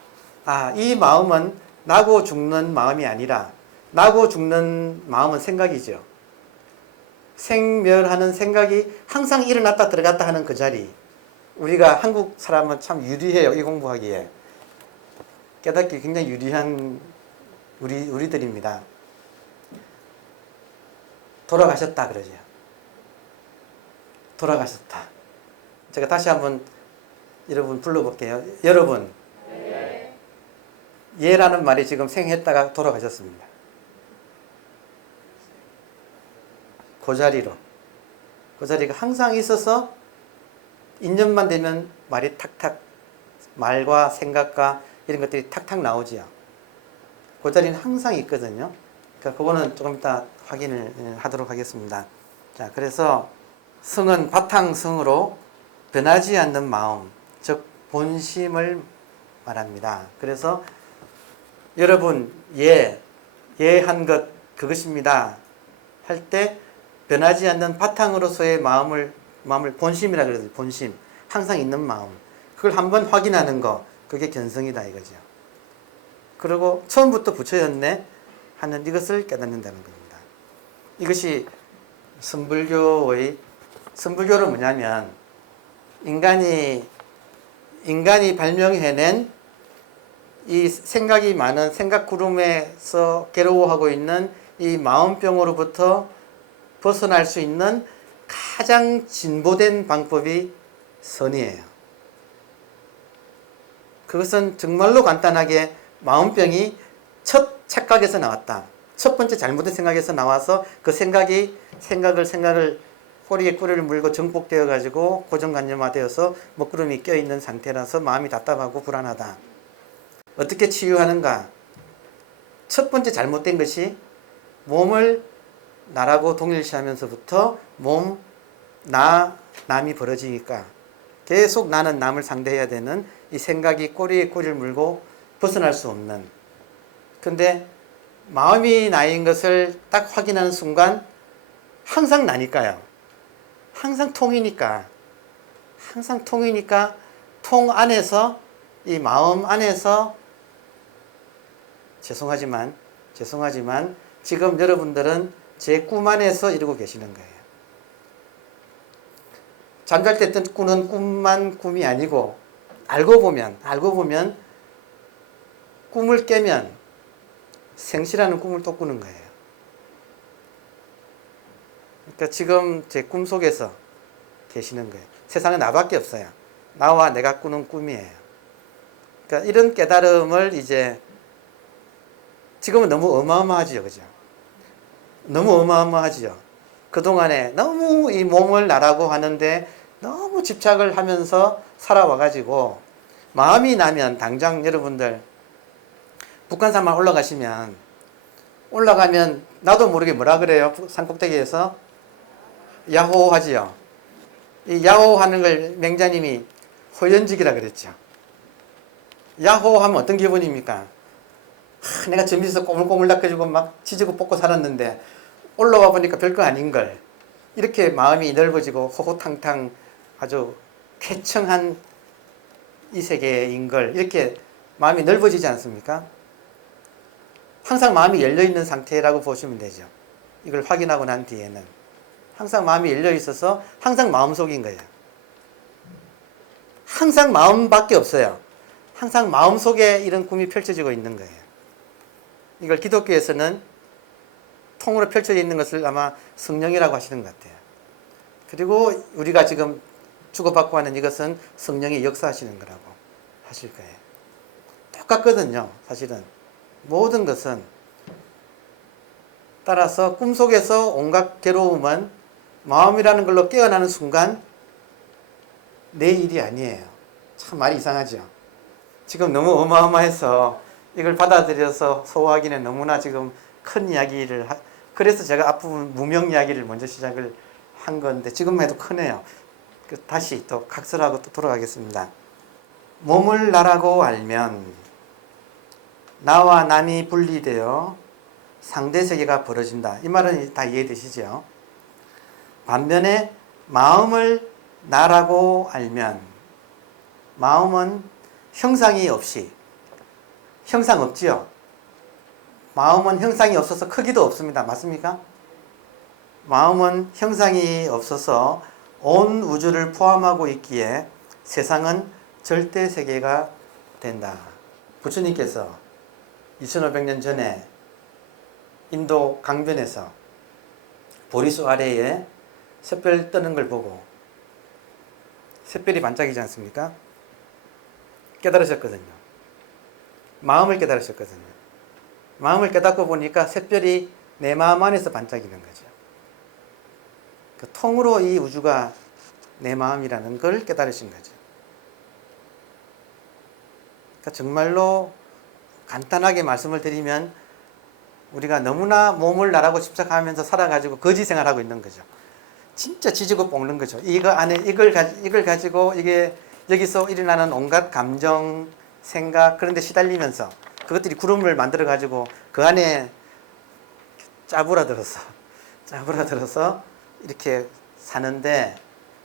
아, 이 마음은 나고 죽는 마음이 아니라, 나고 죽는 마음은 생각이죠. 생멸하는 생각이 항상 일어났다 들어갔다 하는 그 자리. 우리가 한국 사람은 참 유리해요, 이 공부하기에. 깨닫기 굉장히 유리한 우리들입니다. 돌아가셨다 그러죠. 돌아가셨다. 제가 다시 한번 여러분 불러볼게요. 여러분, 예라는 말이 지금 생했다가 돌아가셨습니다. 그 자리로. 그 자리가 항상 있어서 인연만 되면 말이 탁탁, 말과 생각과 이런 것들이 탁탁 나오지요. 그 자리는 항상 있거든요. 그러니까 그거는 조금 이따 확인을 하도록 하겠습니다. 자, 그래서 성은 바탕성으로 변하지 않는 마음, 즉 본심을 말합니다. 그래서 여러분 한 것 그것입니다 할 때 변하지 않는 바탕으로서의 마음을 본심이라 그러죠. 본심, 항상 있는 마음, 그걸 한번 확인하는 거, 그게 견성이다 이거죠. 그리고 처음부터 부처였네 하는 이것을 깨닫는다는 겁니다. 이것이 선불교는 뭐냐면 인간이 발명해낸 이 생각이 많은 생각 구름에서 괴로워하고 있는 이 마음병으로부터 벗어날 수 있는 가장 진보된 방법이 선이에요. 그것은 정말로 간단하게 마음병이 첫 착각에서 나왔다. 첫 번째 잘못된 생각에서 나와서 그 생각을 꼬리에 꼬리를 물고 정복되어 가지고 고정관념화되어서 먹구름이 껴있는 상태라서 마음이 답답하고 불안하다. 어떻게 치유하는가? 첫 번째 잘못된 것이 몸을 나라고 동일시하면서부터 남이 벌어지니까 계속 나는 남을 상대해야 되는 이 생각이 꼬리에 꼬리를 물고 벗어날 수 없는. 근데 마음이 나인 것을 딱 확인하는 순간 항상 나니까요. 항상 통이니까 통 안에서, 이 마음 안에서 죄송하지만 지금 여러분들은 제 꿈 안에서 이러고 계시는 거예요. 잠잘 때 꾸는 꿈만 꿈이 아니고 알고 보면 꿈을 깨면 생시라는 꿈을 또 꾸는 거예요. 그러니까 지금 제 꿈속에서 계시는 거예요. 세상에 나밖에 없어요. 나와 내가 꾸는 꿈이에요. 그러니까 이런 깨달음을 이제 지금은 너무 어마어마하지요. 그죠? 너무 어마어마하지요. 그동안에 너무 이 몸을 나라고 하는데 너무 집착을 하면서 살아와가지고 마음이 나면 당장 여러분들 북한산만 올라가면 나도 모르게 뭐라 그래요? 산꼭대기에서 야호 하지요. 이 야호 하는 걸 맹자님이 호연직이라 그랬죠. 야호 하면 어떤 기분입니까? 내가 저 밑에서 꼬물꼬물 닦아주고 막 치지고 뽑고 살았는데 올라와 보니까 별거 아닌걸. 이렇게 마음이 넓어지고 호호탕탕 아주 쾌청한 이 세계인 걸, 이렇게 마음이 넓어지지 않습니까? 항상 마음이 열려있는 상태라고 보시면 되죠. 이걸 확인하고 난 뒤에는 항상 마음이 열려있어서 항상 마음속인 거예요. 항상 마음밖에 없어요. 항상 마음속에 이런 꿈이 펼쳐지고 있는 거예요. 이걸 기독교에서는 통으로 펼쳐져 있는 것을 아마 성령이라고 하시는 것 같아요. 그리고 우리가 지금 주고받고 하는 이것은 성령이 역사하시는 거라고 하실 거예요. 똑같거든요. 사실은 모든 것은. 따라서 꿈속에서 온갖 괴로움은 마음이라는 걸로 깨어나는 순간 내 일이 아니에요. 참 말이 이상하죠. 지금 너무 어마어마해서 이걸 받아들여서 소화하기는 너무나 지금 큰 이야기를 그래서 제가 앞부분 무명 이야기를 먼저 시작을 한 건데 지금만 해도 크네요. 다시 또 각설하고 또 돌아가겠습니다. 몸을 나라고 알면 나와 남이 분리되어 상대세계가 벌어진다. 이 말은 다 이해되시죠? 반면에 마음을 나라고 알면 마음은 형상이 없이, 형상 없지요? 마음은 형상이 없어서 크기도 없습니다. 맞습니까? 마음은 형상이 없어서 온 우주를 포함하고 있기에 세상은 절대 세계가 된다. 부처님께서 2500년 전에 인도 강변에서 보리수 아래에 샛별 뜨는 걸 보고 샛별이 반짝이지 않습니까? 깨달으셨거든요. 마음을 깨달으셨거든요. 마음을 깨닫고 보니까 샛별이 내 마음 안에서 반짝이는 거죠. 그 통으로 이 우주가 내 마음이라는 걸 깨달으신 거죠. 그러니까 정말로 간단하게 말씀을 드리면 우리가 너무나 몸을 나라고 집착하면서 살아가지고 거지 생활하고 있는 거죠. 진짜 지지고 볶는 거죠. 이거 안에 이걸 가지고 이게 여기서 일어나는 온갖 감정, 생각 그런 데 시달리면서 그것들이 구름을 만들어 가지고 그 안에 짜부라들어서 이렇게 사는데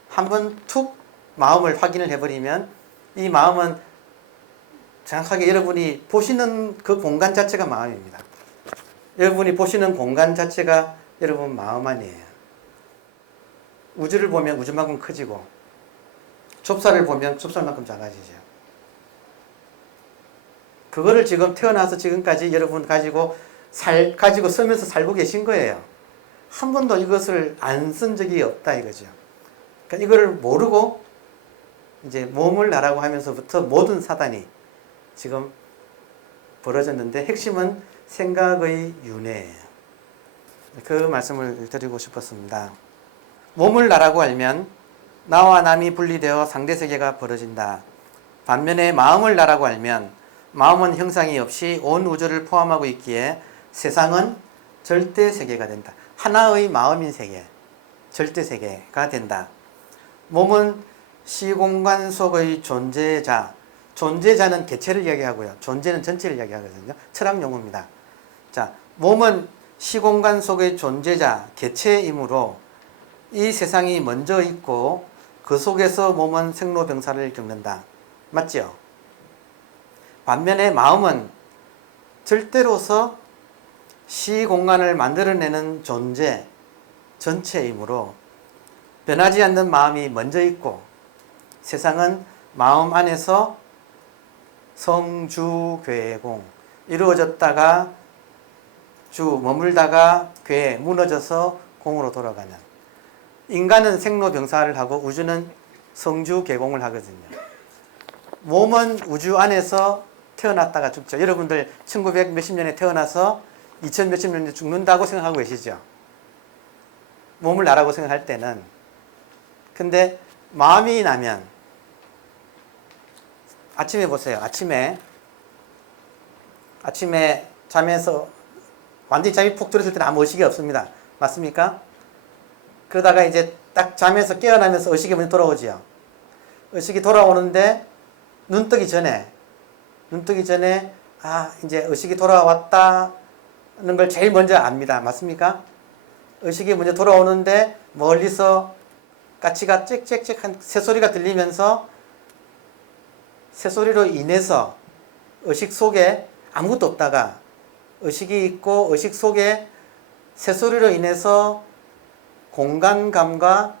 한번 툭 마음을 확인을 해버리면 이 마음은 정확하게 여러분이 보시는 그 공간 자체가 마음입니다. 여러분이 보시는 공간 자체가 여러분 마음 안이에요. 우주를 보면 우주만큼 커지고 좁쌀을 보면 좁쌀만큼 작아지죠. 그거를 지금 태어나서 지금까지 여러분 가지고 쓰면서 살고 계신 거예요. 한 번도 이것을 안 쓴 적이 없다 이거죠. 그러니까 이거를 모르고 이제 몸을 나라고 하면서부터 모든 사단이 지금 벌어졌는데 핵심은 생각의 윤회예요. 그 말씀을 드리고 싶었습니다. 몸을 나라고 알면 나와 남이 분리되어 상대세계가 벌어진다. 반면에 마음을 나라고 알면 마음은 형상이 없이 온 우주를 포함하고 있기에 세상은 절대세계가 된다. 하나의 마음인 세계, 절대세계가 된다. 몸은 시공간 속의 존재자, 존재자는 개체를 이야기하고요. 존재는 전체를 이야기하거든요. 철학 용어입니다. 자, 몸은 시공간 속의 존재자, 개체이므로 이 세상이 먼저 있고 그 속에서 몸은 생로병사를 겪는다. 맞죠? 반면에 마음은 절대로서 시공간을 만들어내는 존재, 전체이므로 변하지 않는 마음이 먼저 있고 세상은 마음 안에서 성주괴공 이루어졌다가 머물다가 괴 무너져서 공으로 돌아가는, 인간은 생로병사를 하고 우주는 성주개공을 하거든요. 몸은 우주 안에서 태어났다가 죽죠. 여러분들 1900 몇십 년에 태어나서 2000 몇십 년에 죽는다고 생각하고 계시죠. 몸을 나라고 생각할 때는. 근데 마음이 나면 아침에 보세요. 아침에 잠에서 완전히 잠이 푹 들었을 때는 아무 의식이 없습니다. 맞습니까? 그러다가 이제 딱 잠에서 깨어나면서 의식이 먼저 돌아오지요. 의식이 돌아오는데 눈 뜨기 전에 이제 의식이 돌아왔다는 걸 제일 먼저 압니다. 맞습니까? 의식이 먼저 돌아오는데 멀리서 까치가 짹짹짹 한 새소리가 들리면서 새소리로 인해서 의식 속에 아무것도 없다가 의식이 있고 의식 속에 새소리로 인해서 공간감과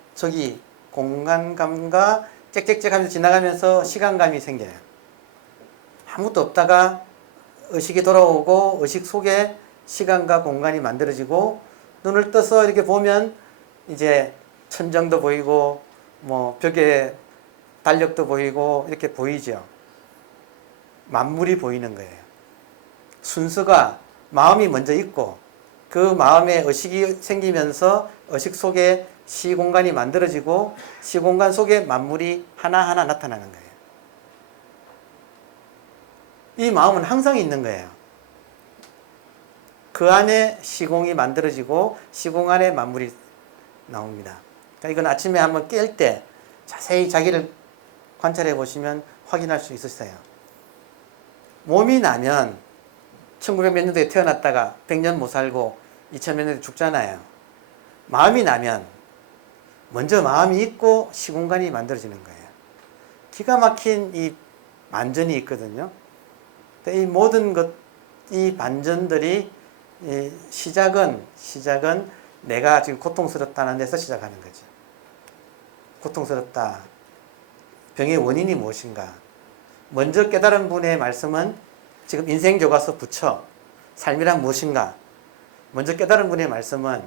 짹짹짹 하면서 지나가면서 시간감이 생겨요. 아무것도 없다가 의식이 돌아오고 의식 속에 시간과 공간이 만들어지고 눈을 떠서 이렇게 보면 이제 천정도 보이고 뭐 벽에 달력도 보이고 이렇게 보이죠. 만물이 보이는 거예요. 순서가 마음이 먼저 있고 그 마음에 의식이 생기면서 의식 속에 시공간이 만들어지고 시공간 속에 만물이 하나하나 나타나는 거예요. 이 마음은 항상 있는 거예요. 그 안에 시공이 만들어지고 시공 안에 만물이 나옵니다. 그러니까 이건 아침에 한번 깰 때 자세히 자기를 관찰해 보시면 확인할 수 있으세요. 몸이 나면 1900 몇 년도에 태어났다가 100년 못 살고 2000 몇 년도에 죽잖아요. 마음이 나면 먼저 마음이 있고 시공간이 만들어지는 거예요. 기가 막힌 이 반전이 있거든요. 이 모든 이 반전들이 시작은 내가 지금 고통스럽다는 데서 시작하는 거죠. 고통스럽다. 병의 원인이 무엇인가? 먼저 깨달은 분의 말씀은 지금 인생교과서 부처, 삶이란 무엇인가? 먼저 깨달은 분의 말씀은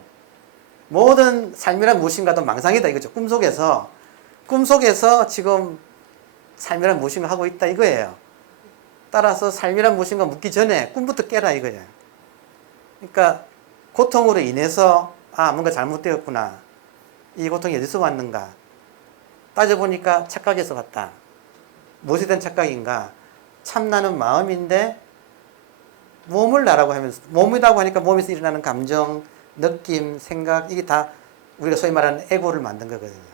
모든 삶이란 무엇인가도 망상이다 이거죠. 꿈속에서 지금 삶이란 무엇인가 하고 있다 이거예요. 따라서 삶이란 무엇인가 묻기 전에 꿈부터 깨라 이거예요. 그러니까 고통으로 인해서 뭔가 잘못되었구나. 이 고통이 어디서 왔는가? 따져보니까 착각에서 왔다. 무엇에 대한 착각인가? 참나는 마음인데 몸을 나라고 하면서, 몸이라고 하니까 몸에서 일어나는 감정, 느낌, 생각, 이게 다 우리가 소위 말하는 에고를 만든 거거든요.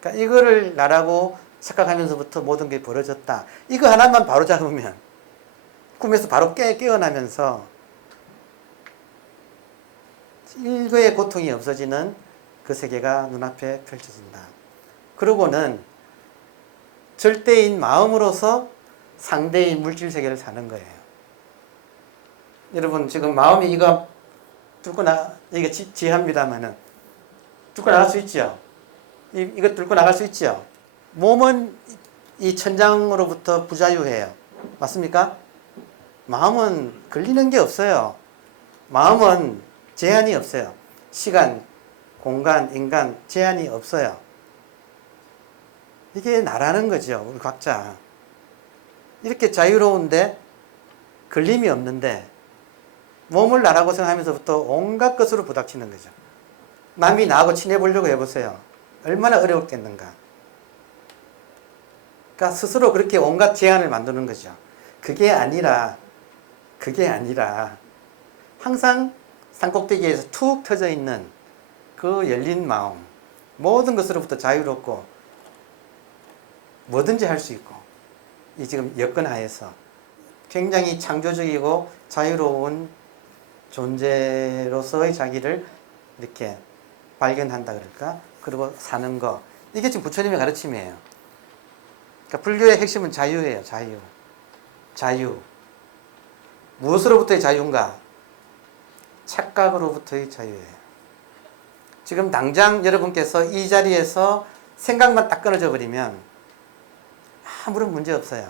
그러니까 이거를 나라고 착각하면서부터 모든 게 벌어졌다. 이거 하나만 바로 잡으면 꿈에서 바로 깨어나면서 일거의 고통이 없어지는 그 세계가 눈앞에 펼쳐진다. 그러고는 절대인 마음으로서 상대인 물질 세계를 사는 거예요. 여러분 지금 마음이 이거 이게 지혜합니다만은 뚫고 나갈 수 있죠. 이거 뚫고 나갈 수 있죠. 몸은 이 천장으로부터 부자유해요. 맞습니까? 마음은 걸리는 게 없어요. 마음은 제한이 없어요. 시간, 공간, 인간 제한이 없어요. 이게 나라는 거죠. 우리 각자. 이렇게 자유로운데 걸림이 없는데 몸을 나라고 생각하면서부터 온갖 것으로 부닥치는 거죠. 남이 나하고 친해보려고 해보세요. 얼마나 어려웠겠는가. 그러니까 스스로 그렇게 온갖 제한을 만드는 거죠. 그게 아니라 항상 산꼭대기에서 툭 터져 있는 그 열린 마음, 모든 것으로부터 자유롭고 뭐든지 할 수 있고, 이 지금 여건 하에서 굉장히 창조적이고 자유로운 존재로서의 자기를 이렇게 발견한다 그럴까? 그리고 사는 거. 이게 지금 부처님의 가르침이에요. 그러니까 불교의 핵심은 자유예요. 자유. 무엇으로부터의 자유인가? 착각으로부터의 자유예요. 지금 당장 여러분께서 이 자리에서 생각만 딱 끊어져 버리면 아무런 문제 없어요.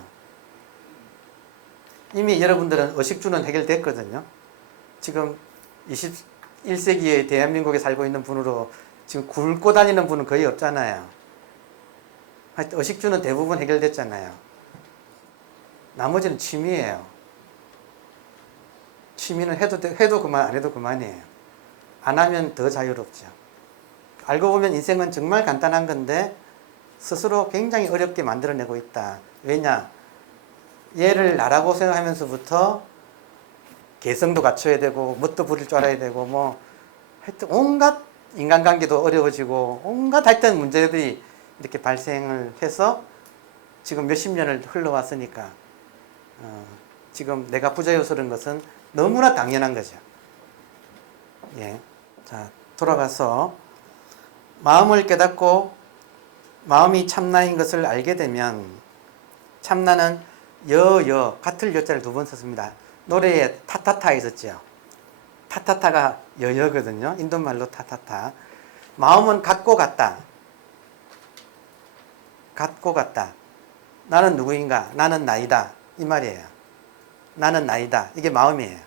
이미 여러분들은 의식주는 해결됐거든요. 지금 21세기에 대한민국에 살고 있는 분으로 지금 굶고 다니는 분은 거의 없잖아요. 하여튼 의식주는 대부분 해결됐잖아요. 나머지는 취미예요. 취미는 해도 그만, 안 해도 그만이에요. 안 하면 더 자유롭죠. 알고 보면 인생은 정말 간단한 건데 스스로 굉장히 어렵게 만들어내고 있다. 왜냐? 얘를 나라고 생각하면서부터 개성도 갖춰야 되고 뭣도 부릴 줄 알아야 되고 뭐 하여튼 온갖 인간관계도 어려워지고 온갖 하여튼 문제들이 이렇게 발생을 해서 지금 몇십 년을 흘러왔으니까 지금 내가 부자유스러운 것은 너무나 당연한 거죠. 예. 자, 돌아가서 마음을 깨닫고 마음이 참나인 것을 알게 되면, 참나는 같을 여자를 두 번 썼습니다. 노래에 타타타 있었죠. 타타타가 여여거든요. 인도말로 타타타. 마음은 같고 같다. 같고 같다. 나는 누구인가? 나는 나이다. 이 말이에요. 나는 나이다. 이게 마음이에요.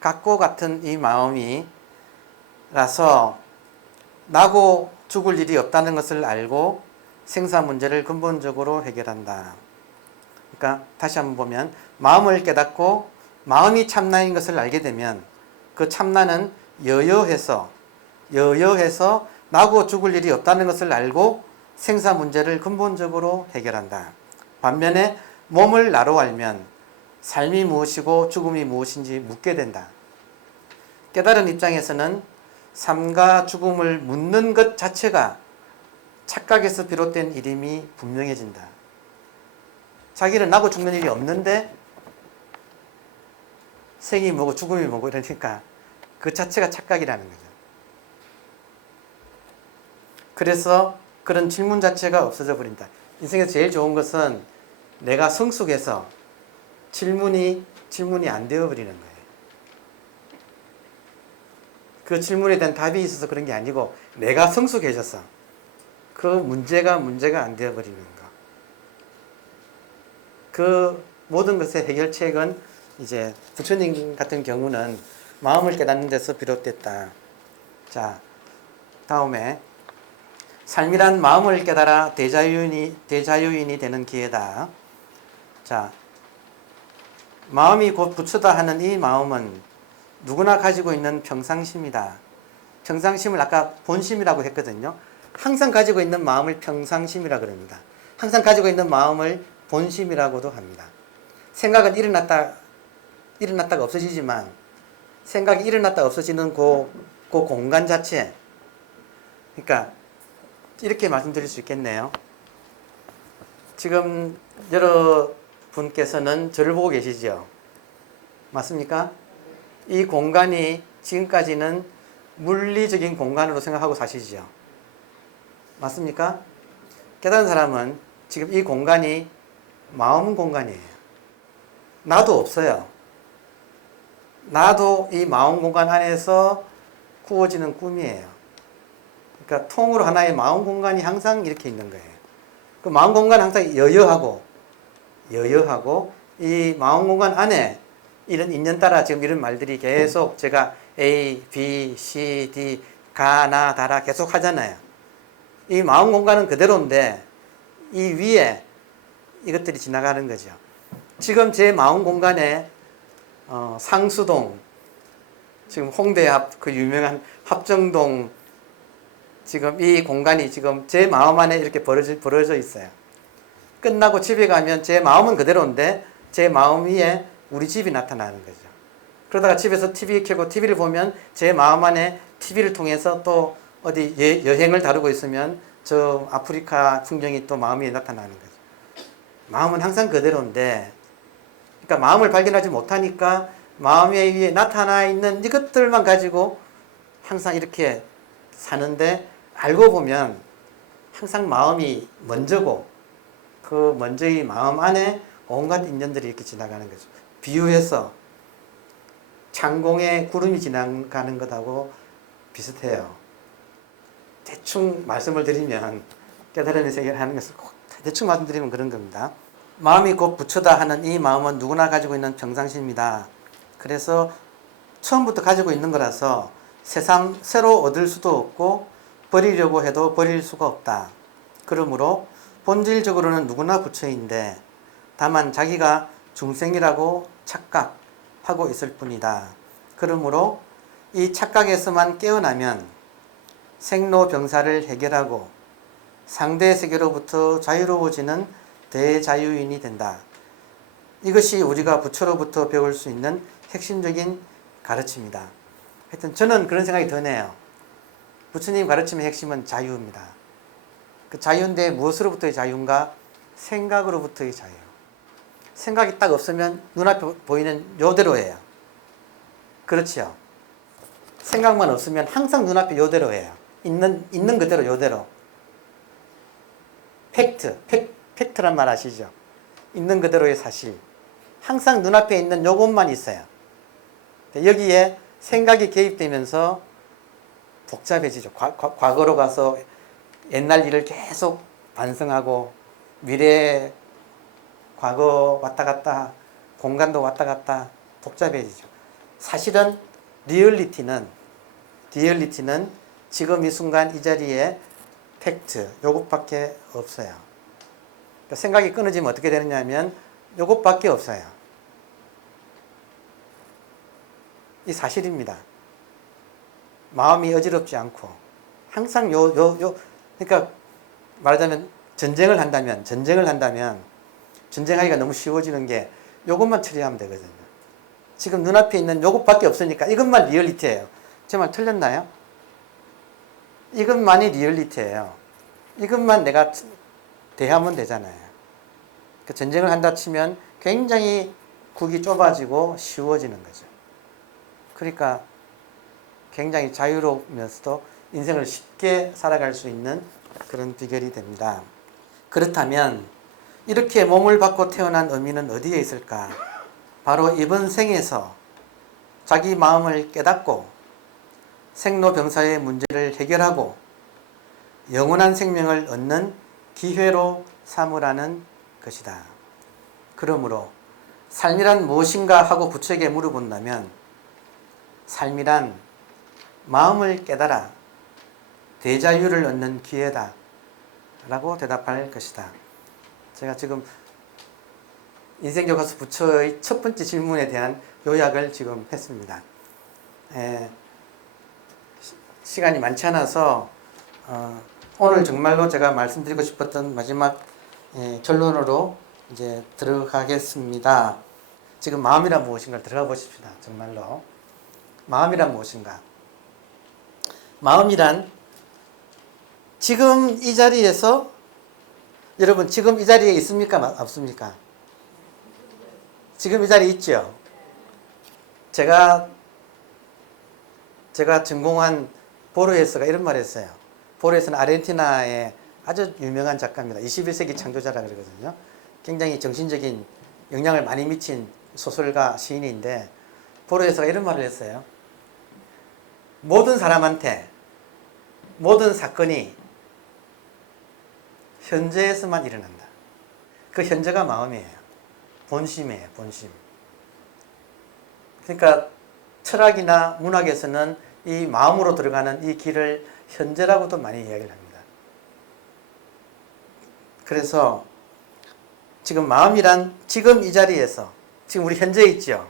같고 같은 이 마음이라서 나고 죽을 일이 없다는 것을 알고 생사 문제를 근본적으로 해결한다. 그러니까 다시 한번 보면 마음을 깨닫고 마음이 참나인 것을 알게 되면 그 참나는 여여해서 나고 죽을 일이 없다는 것을 알고 생사 문제를 근본적으로 해결한다. 반면에 몸을 나로 알면 삶이 무엇이고 죽음이 무엇인지 묻게 된다. 깨달은 입장에서는 삶과 죽음을 묻는 것 자체가 착각에서 비롯된 일임이 분명해진다. 자기는 나고 죽는 일이 없는데 생이 뭐고 죽음이 뭐고 이러니까 그 자체가 착각이라는 거죠. 그래서 그런 질문 자체가 없어져 버린다. 인생에서 제일 좋은 것은 내가 성숙해서 질문이 안 되어 버리는 거예요. 그 질문에 대한 답이 있어서 그런 게 아니고 내가 성숙해져서 그 문제가 안 되어버리는 거. 그 모든 것의 해결책은 이제 부처님 같은 경우는 마음을 깨닫는 데서 비롯됐다. 자, 다음에 삶이란 마음을 깨달아 대자유인이 되는 기회다. 자, 마음이 곧 부처다 하는 이 마음은 누구나 가지고 있는 평상심이다. 평상심을 아까 본심이라고 했거든요. 항상 가지고 있는 마음을 평상심이라고 그럽니다. 항상 가지고 있는 마음을 본심이라고도 합니다. 생각은 일어났다 일어났다가 없어지지만 생각이 일어났다가 없어지는 그 공간 자체. 그러니까 이렇게 말씀드릴 수 있겠네요. 지금 여러분께서는 저를 보고 계시죠? 맞습니까? 이 공간이 지금까지는 물리적인 공간으로 생각하고 사시죠? 맞습니까? 깨달은 사람은 지금 이 공간이 마음 공간이에요. 나도 없어요. 나도 이 마음 공간 안에서 꾸어지는 꿈이에요. 그러니까 통으로 하나의 마음 공간이 항상 이렇게 있는 거예요. 그 마음 공간 항상 여여하고 이 마음 공간 안에 이런 인연 따라 지금 이런 말들이 계속 제가 A, B, C, D, 가, 나, 다라 계속 하잖아요. 이 마음 공간은 그대로인데 이 위에 이것들이 지나가는 거죠. 지금 제 마음 공간에 상수동, 지금 홍대 앞 그 유명한 합정동, 지금 이 공간이 지금 제 마음 안에 이렇게 벌어져 있어요. 끝나고 집에 가면 제 마음은 그대로인데 제 마음 위에 우리 집이 나타나는 거죠. 그러다가 집에서 TV 켜고 TV를 보면 제 마음 안에 TV를 통해서 또 어디 여행을 다루고 있으면 저 아프리카 풍경이 또 마음 위에 나타나는 거죠. 마음은 항상 그대로인데, 그러니까 마음을 발견하지 못하니까 마음 위에 나타나 있는 이것들만 가지고 항상 이렇게 사는데, 알고 보면 항상 마음이 먼저고 그 먼저의 마음 안에 온갖 인연들이 이렇게 지나가는 거죠. 비유해서 창공에 구름이 지나가는 것하고 비슷해요. 대충 말씀을 드리면, 깨달음의 세계를 하는 것을 대충 말씀드리면 그런 겁니다. 마음이 곧 부처다 하는 이 마음은 누구나 가지고 있는 평상시입니다. 그래서 처음부터 가지고 있는 거라서 새삼 새로 얻을 수도 없고 버리려고 해도 버릴 수가 없다. 그러므로 본질적으로는 누구나 부처인데 다만 자기가 중생이라고 착각하고 있을 뿐이다. 그러므로 이 착각에서만 깨어나면 생로병사를 해결하고 상대 세계로부터 자유로워지는 대자유인이 된다. 이것이 우리가 부처로부터 배울 수 있는 핵심적인 가르침이다. 하여튼 저는 그런 생각이 드네요. 부처님 가르침의 핵심은 자유입니다. 그 자유인데 무엇으로부터의 자유인가? 생각으로부터의 자유. 생각이 딱 없으면 눈앞에 보이는 요대로예요. 그렇죠? 생각만 없으면 항상 눈앞에 요대로예요. 있는 그대로 요대로. 팩트란 말 아시죠? 있는 그대로의 사실. 항상 눈앞에 있는 요것만 있어요. 여기에 생각이 개입되면서 복잡해지죠. 과거로 가서 옛날 일을 계속 반성하고 미래, 과거 왔다 갔다, 공간도 왔다 갔다 복잡해지죠. 사실은 리얼리티는 지금 이 순간 이 자리에 팩트, 요것밖에 없어요. 그러니까 생각이 끊어지면 어떻게 되느냐 하면 요것밖에 없어요. 이 사실입니다. 마음이 어지럽지 않고 항상 그러니까 말하자면 전쟁을 한다면 전쟁하기가 너무 쉬워지는 게 요것만 처리하면 되거든요. 지금 눈앞에 있는 요것밖에 없으니까 이것만 리얼리티예요. 제 말 틀렸나요? 이것만이 리얼리티예요. 이것만 내가 대하면 되잖아요. 그 전쟁을 한다 치면 굉장히 국이 좁아지고 쉬워지는 거죠. 그러니까 굉장히 자유로우면서도 인생을 쉽게 살아갈 수 있는 그런 비결이 됩니다. 그렇다면 이렇게 몸을 받고 태어난 의미는 어디에 있을까? 바로 이번 생에서 자기 마음을 깨닫고 생로병사의 문제를 해결하고 영원한 생명을 얻는 기회로 삼으라는 것이다. 그러므로 삶이란 무엇인가 하고 부처에게 물어본다면 삶이란 마음을 깨달아 대자유를 얻는 기회다 라고 대답할 것이다. 제가 지금 인생교과서 부처의 첫 번째 질문에 대한 요약을 지금 했습니다. 시간이 많지 않아서 오늘 정말로 제가 말씀드리고 싶었던 마지막 결론으로 이제 들어가겠습니다. 지금 마음이란 무엇인가를 들어가 보십시다. 정말로. 마음이란 무엇인가? 마음이란 지금 이 자리에서 여러분 지금 이 자리에 있습니까? 없습니까? 지금 이 자리에 있죠? 제가 전공한 보르헤스가 이런 말을 했어요. 보르헤스는 아르헨티나의 아주 유명한 작가입니다. 21세기 창조자라 그러거든요. 굉장히 정신적인 영향을 많이 미친 소설가 시인인데 보르헤스가 이런 말을 했어요. 모든 사람한테 모든 사건이 현재에서만 일어난다. 그 현재가 마음이에요. 본심이에요. 본심. 그러니까 철학이나 문학에서는 이 마음으로 들어가는 이 길을 현재라고도 많이 이야기를 합니다. 그래서 지금 마음이란 지금 이 자리에서 지금 우리 현재에 있죠.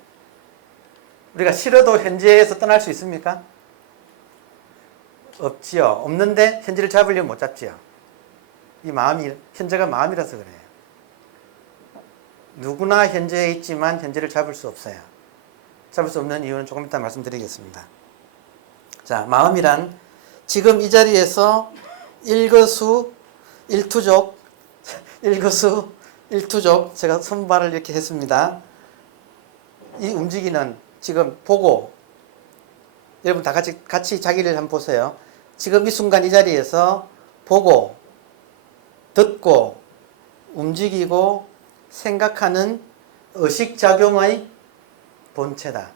우리가 싫어도 현재에서 떠날 수 있습니까? 없지요. 없는데 현재를 잡으려면 못 잡지요. 이 마음이 현재가 마음이라서 그래요. 누구나 현재에 있지만 현재를 잡을 수 없어요. 잡을 수 없는 이유는 조금 이따 말씀드리겠습니다. 자, 마음이란 지금 이 자리에서 일거수일투족 제가 손발을 이렇게 했습니다. 이 움직이는 지금 보고 여러분 다 같이 자기를 한번 보세요. 지금 이 순간 이 자리에서 보고 듣고 움직이고 생각하는 의식작용의 본체다.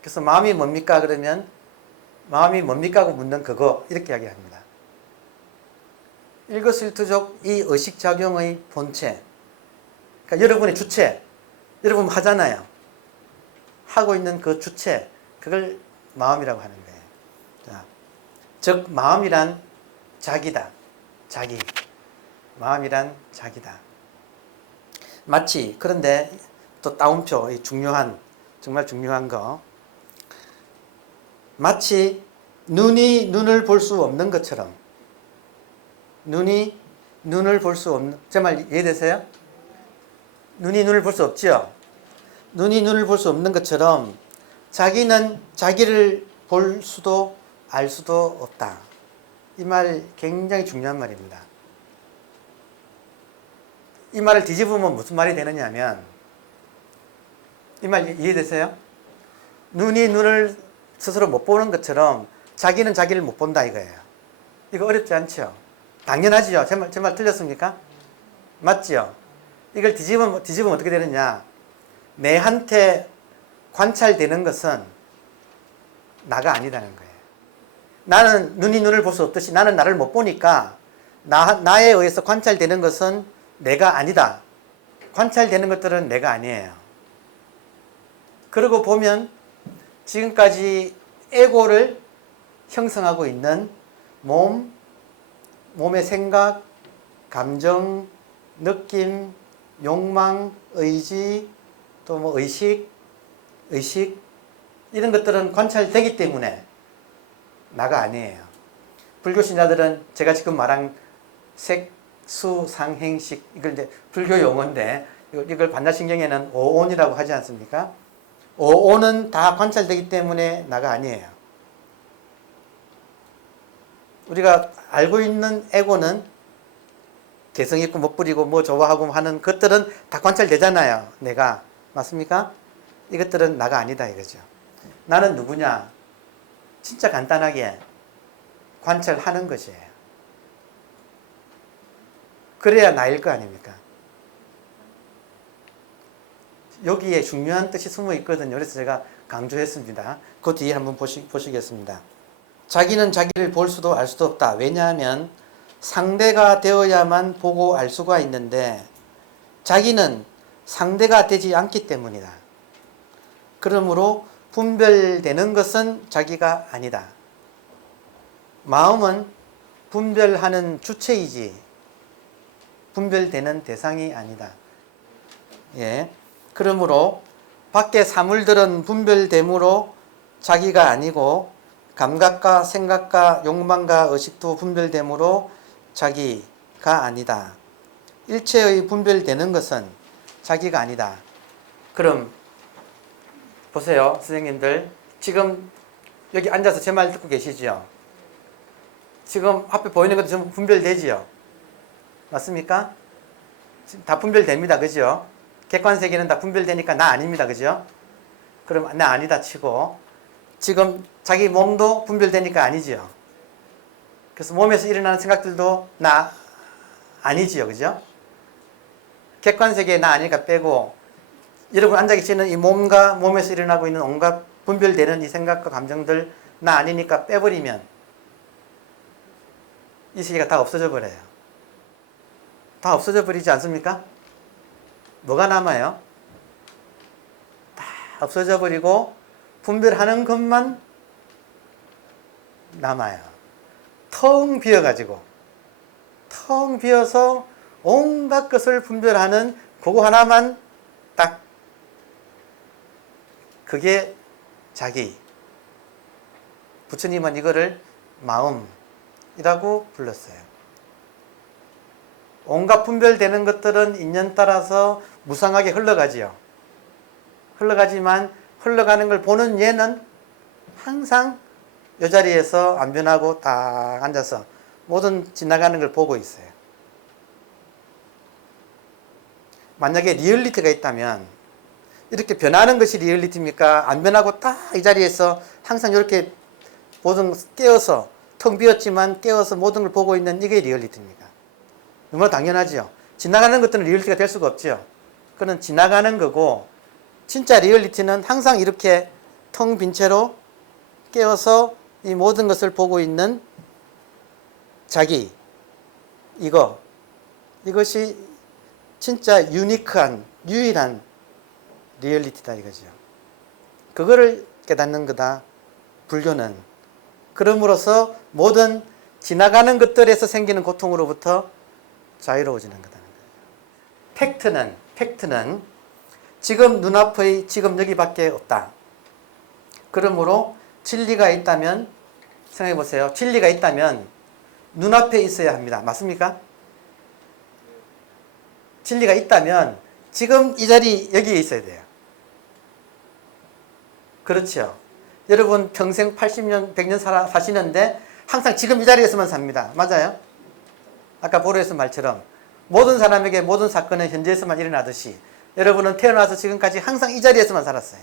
그래서 마음이 뭡니까? 그러면 마음이 뭡니까? 하고 묻는 그거 이렇게 이야기합니다. 일거수일투족 이 의식작용의 본체. 그러니까 여러분의 주체. 여러분 하잖아요. 하고 있는 그 주체. 그걸 마음이라고 하는 거예요. 자, 즉 마음이란 자기다. 자기. 마음이란 자기다. 마치 그런데 또 따옴표 정말 중요한 거 마치 눈이 눈을 볼 수 없는 것처럼 눈이 눈을 볼 수 없는 제 말 이해되세요? 눈이 눈을 볼 수 없죠? 눈이 눈을 볼 수 없는 것처럼 자기는 자기를 볼 수도 알 수도 없다. 이 말 굉장히 중요한 말입니다. 이 말을 뒤집으면 무슨 말이 되느냐 하면 이 말 이해되세요? 눈이 눈을 스스로 못 보는 것처럼 자기는 자기를 못 본다 이거예요. 이거 어렵지 않죠? 당연하지요. 제 말 틀렸습니까? 맞지요? 이걸 뒤집으면 어떻게 되느냐? 내한테 관찰되는 것은 나가 아니라는 거예요. 나는 눈이 눈을 볼 수 없듯이 나는 나를 못 보니까 나에 의해서 관찰되는 것은 내가 아니다. 관찰되는 것들은 내가 아니에요. 그러고 보면 지금까지 에고를 형성하고 있는 몸의 생각, 감정, 느낌, 욕망, 의지, 또 뭐 의식 이런 것들은 관찰되기 때문에 나가 아니에요. 불교 신자들은 제가 지금 말한 색수상행식 이걸 이제 불교 용어인데 이걸 반야신경에는 오온이라고 하지 않습니까? 오온은 다 관찰되기 때문에 나가 아니에요. 우리가 알고 있는 에고는 개성 있고 멋부리고 뭐 좋아하고 하는 것들은 다 관찰되잖아요. 내가 맞습니까? 이것들은 나가 아니다 이거죠. 나는 누구냐? 진짜 간단하게 관찰하는 것이에요. 그래야 나일 거 아닙니까? 여기에 중요한 뜻이 숨어 있거든요. 그래서 제가 강조했습니다. 그 뒤에 한번 보시겠습니다. 자기는 자기를 볼 수도 알 수도 없다. 왜냐하면 상대가 되어야만 보고 알 수가 있는데 자기는 상대가 되지 않기 때문이다. 그러므로 분별되는 것은 자기가 아니다. 마음은 분별하는 주체이지 분별되는 대상이 아니다. 예. 그러므로 밖의 사물들은 분별됨으로 자기가 아니고 감각과 생각과 욕망과 의식도 분별됨으로 자기가 아니다. 일체의 분별되는 것은 자기가 아니다. 그럼 보세요, 선생님들. 지금 여기 앉아서 제 말 듣고 계시죠? 지금 앞에 보이는 것도 전부 분별되지요? 맞습니까? 지금 다 분별됩니다. 그죠? 객관세계는 다 분별되니까 나 아닙니다. 그죠? 그럼 나 아니다 치고, 지금 자기 몸도 분별되니까 아니지요? 그래서 몸에서 일어나는 생각들도 나 아니지요. 그죠? 객관세계 나 아니니까 빼고, 여러분 앉아 계시는 이 몸과 몸에서 일어나고 있는 온갖 분별되는 이 생각과 감정들 나 아니니까 빼버리면 이 세계가 다 없어져 버려요. 다 없어져 버리지 않습니까? 뭐가 남아요? 다 없어져 버리고 분별하는 것만 남아요. 텅 비어가지고, 텅 비어서 온갖 것을 분별하는 그거 하나만 딱, 그게 자기. 부처님은 이거를 마음이라고 불렀어요. 온갖 분별되는 것들은 인연 따라서 무상하게 흘러가지요. 흘러가지만 흘러가는 걸 보는 얘는 항상 이 자리에서 안 변하고 딱 앉아서 모든 지나가는 걸 보고 있어요. 만약에 리얼리티가 있다면 이렇게 변하는 것이 리얼리티입니까? 안 변하고 딱 이 자리에서 항상 이렇게 모든 깨어서 텅 비었지만 깨어서 모든 걸 보고 있는 이게 리얼리티입니까? 너무나 당연하죠. 지나가는 것들은 리얼리티가 될 수가 없죠. 그건 지나가는 거고, 진짜 리얼리티는 항상 이렇게 텅 빈 채로 깨어서 이 모든 것을 보고 있는 자기, 이것이 진짜 유니크한, 유일한 리얼리티다 이거죠. 그거를 깨닫는 거다, 불교는. 그럼으로써 모든 지나가는 것들에서 생기는 고통으로부터 자유로워지는 거다는 거예요. 팩트는 지금 눈앞의 지금 여기밖에 없다. 그러므로 진리가 있다면, 생각해 보세요. 진리가 있다면 눈앞에 있어야 합니다. 맞습니까? 진리가 있다면 지금 이 자리 여기에 있어야 돼요. 그렇죠. 여러분 평생 80년, 100년 사시는데 항상 지금 이 자리에서만 삽니다. 맞아요? 아까 보로에서 말처럼 모든 사람에게 모든 사건은 현재에서만 일어나듯이 여러분은 태어나서 지금까지 항상 이 자리에서만 살았어요.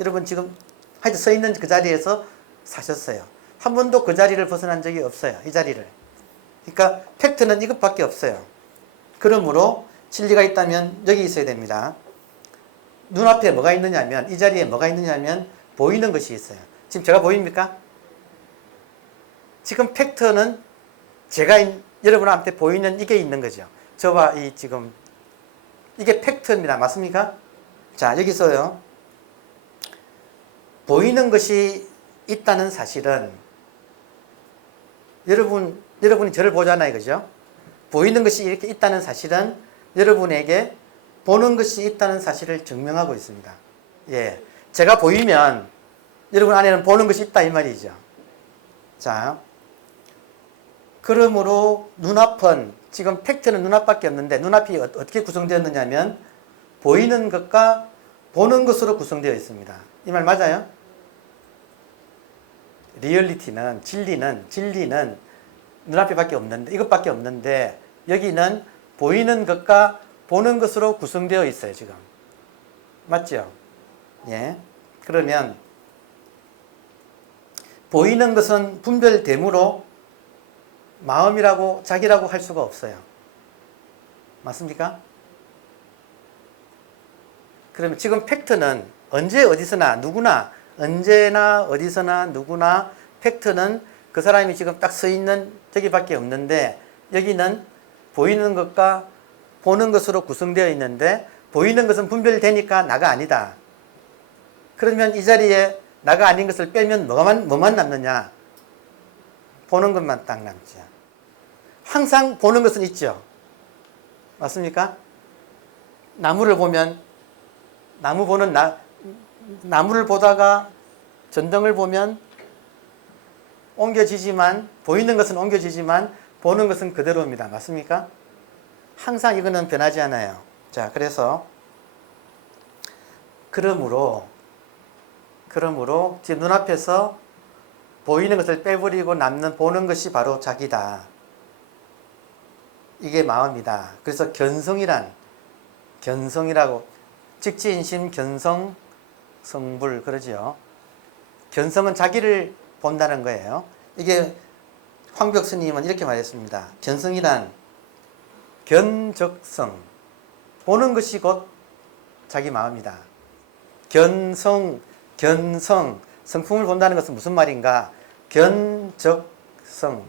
여러분 지금 하여튼 서 있는 그 자리에서 사셨어요. 한 번도 그 자리를 벗어난 적이 없어요. 이 자리를. 그러니까 팩트는 이것밖에 없어요. 그러므로 진리가 있다면 여기 있어야 됩니다. 눈앞에 뭐가 있느냐면, 이 자리에 뭐가 있느냐면 보이는 것이 있어요. 지금 제가 보입니까? 지금 팩트는 제가 여러분한테 보이는 이게 있는 거죠. 저와 지금 이게 팩트입니다. 맞습니까? 자, 여기서요. 보이는 것이 있다는 사실은 여러분이 저를 보잖아요. 그죠? 보이는 것이 이렇게 있다는 사실은 여러분에게 보는 것이 있다는 사실을 증명하고 있습니다. 예. 제가 보이면 여러분 안에는 보는 것이 있다 이 말이죠. 자. 그러므로 눈앞은, 지금 팩트는 눈앞밖에 없는데 눈앞이 어떻게 구성되었느냐면 보이는 것과 보는 것으로 구성되어 있습니다. 이 말 맞아요? 리얼리티는, 진리는 눈앞에밖에 없는데, 이것밖에 없는데 여기는 보이는 것과 보는 것으로 구성되어 있어요. 지금 맞죠? 예. 그러면 보이는 것은 분별됨으로 마음이라고 자기라고 할 수가 없어요. 맞습니까? 그러면 지금 팩트는 언제 어디서나 누구나, 언제나 어디서나 누구나 팩트는 그 사람이 지금 딱 서 있는 저기밖에 없는데, 여기는 보이는 것과 보는 것으로 구성되어 있는데 보이는 것은 분별되니까 나가 아니다. 그러면 이 자리에 나가 아닌 것을 빼면 뭐만 남느냐? 보는 것만 딱 남죠. 항상 보는 것은 있죠. 맞습니까? 나무를 보면, 나무를 보다가 전등을 보면 옮겨지지만, 보이는 것은 옮겨지지만 보는 것은 그대로입니다. 맞습니까? 항상 이거는 변하지 않아요. 자, 그래서 그러므로 그러므로 지금 눈앞에서 보이는 것을 빼버리고 남는 보는 것이 바로 자기다. 이게 마음이다. 그래서 견성이라고 직지인심 견성 성불 그러지요. 견성은 자기를 본다는 거예요. 이게 황벽 스님은 이렇게 말했습니다. 견성이란 견적성, 보는 것이 곧 자기 마음이다. 견성, 성품을 본다는 것은 무슨 말인가? 견적성,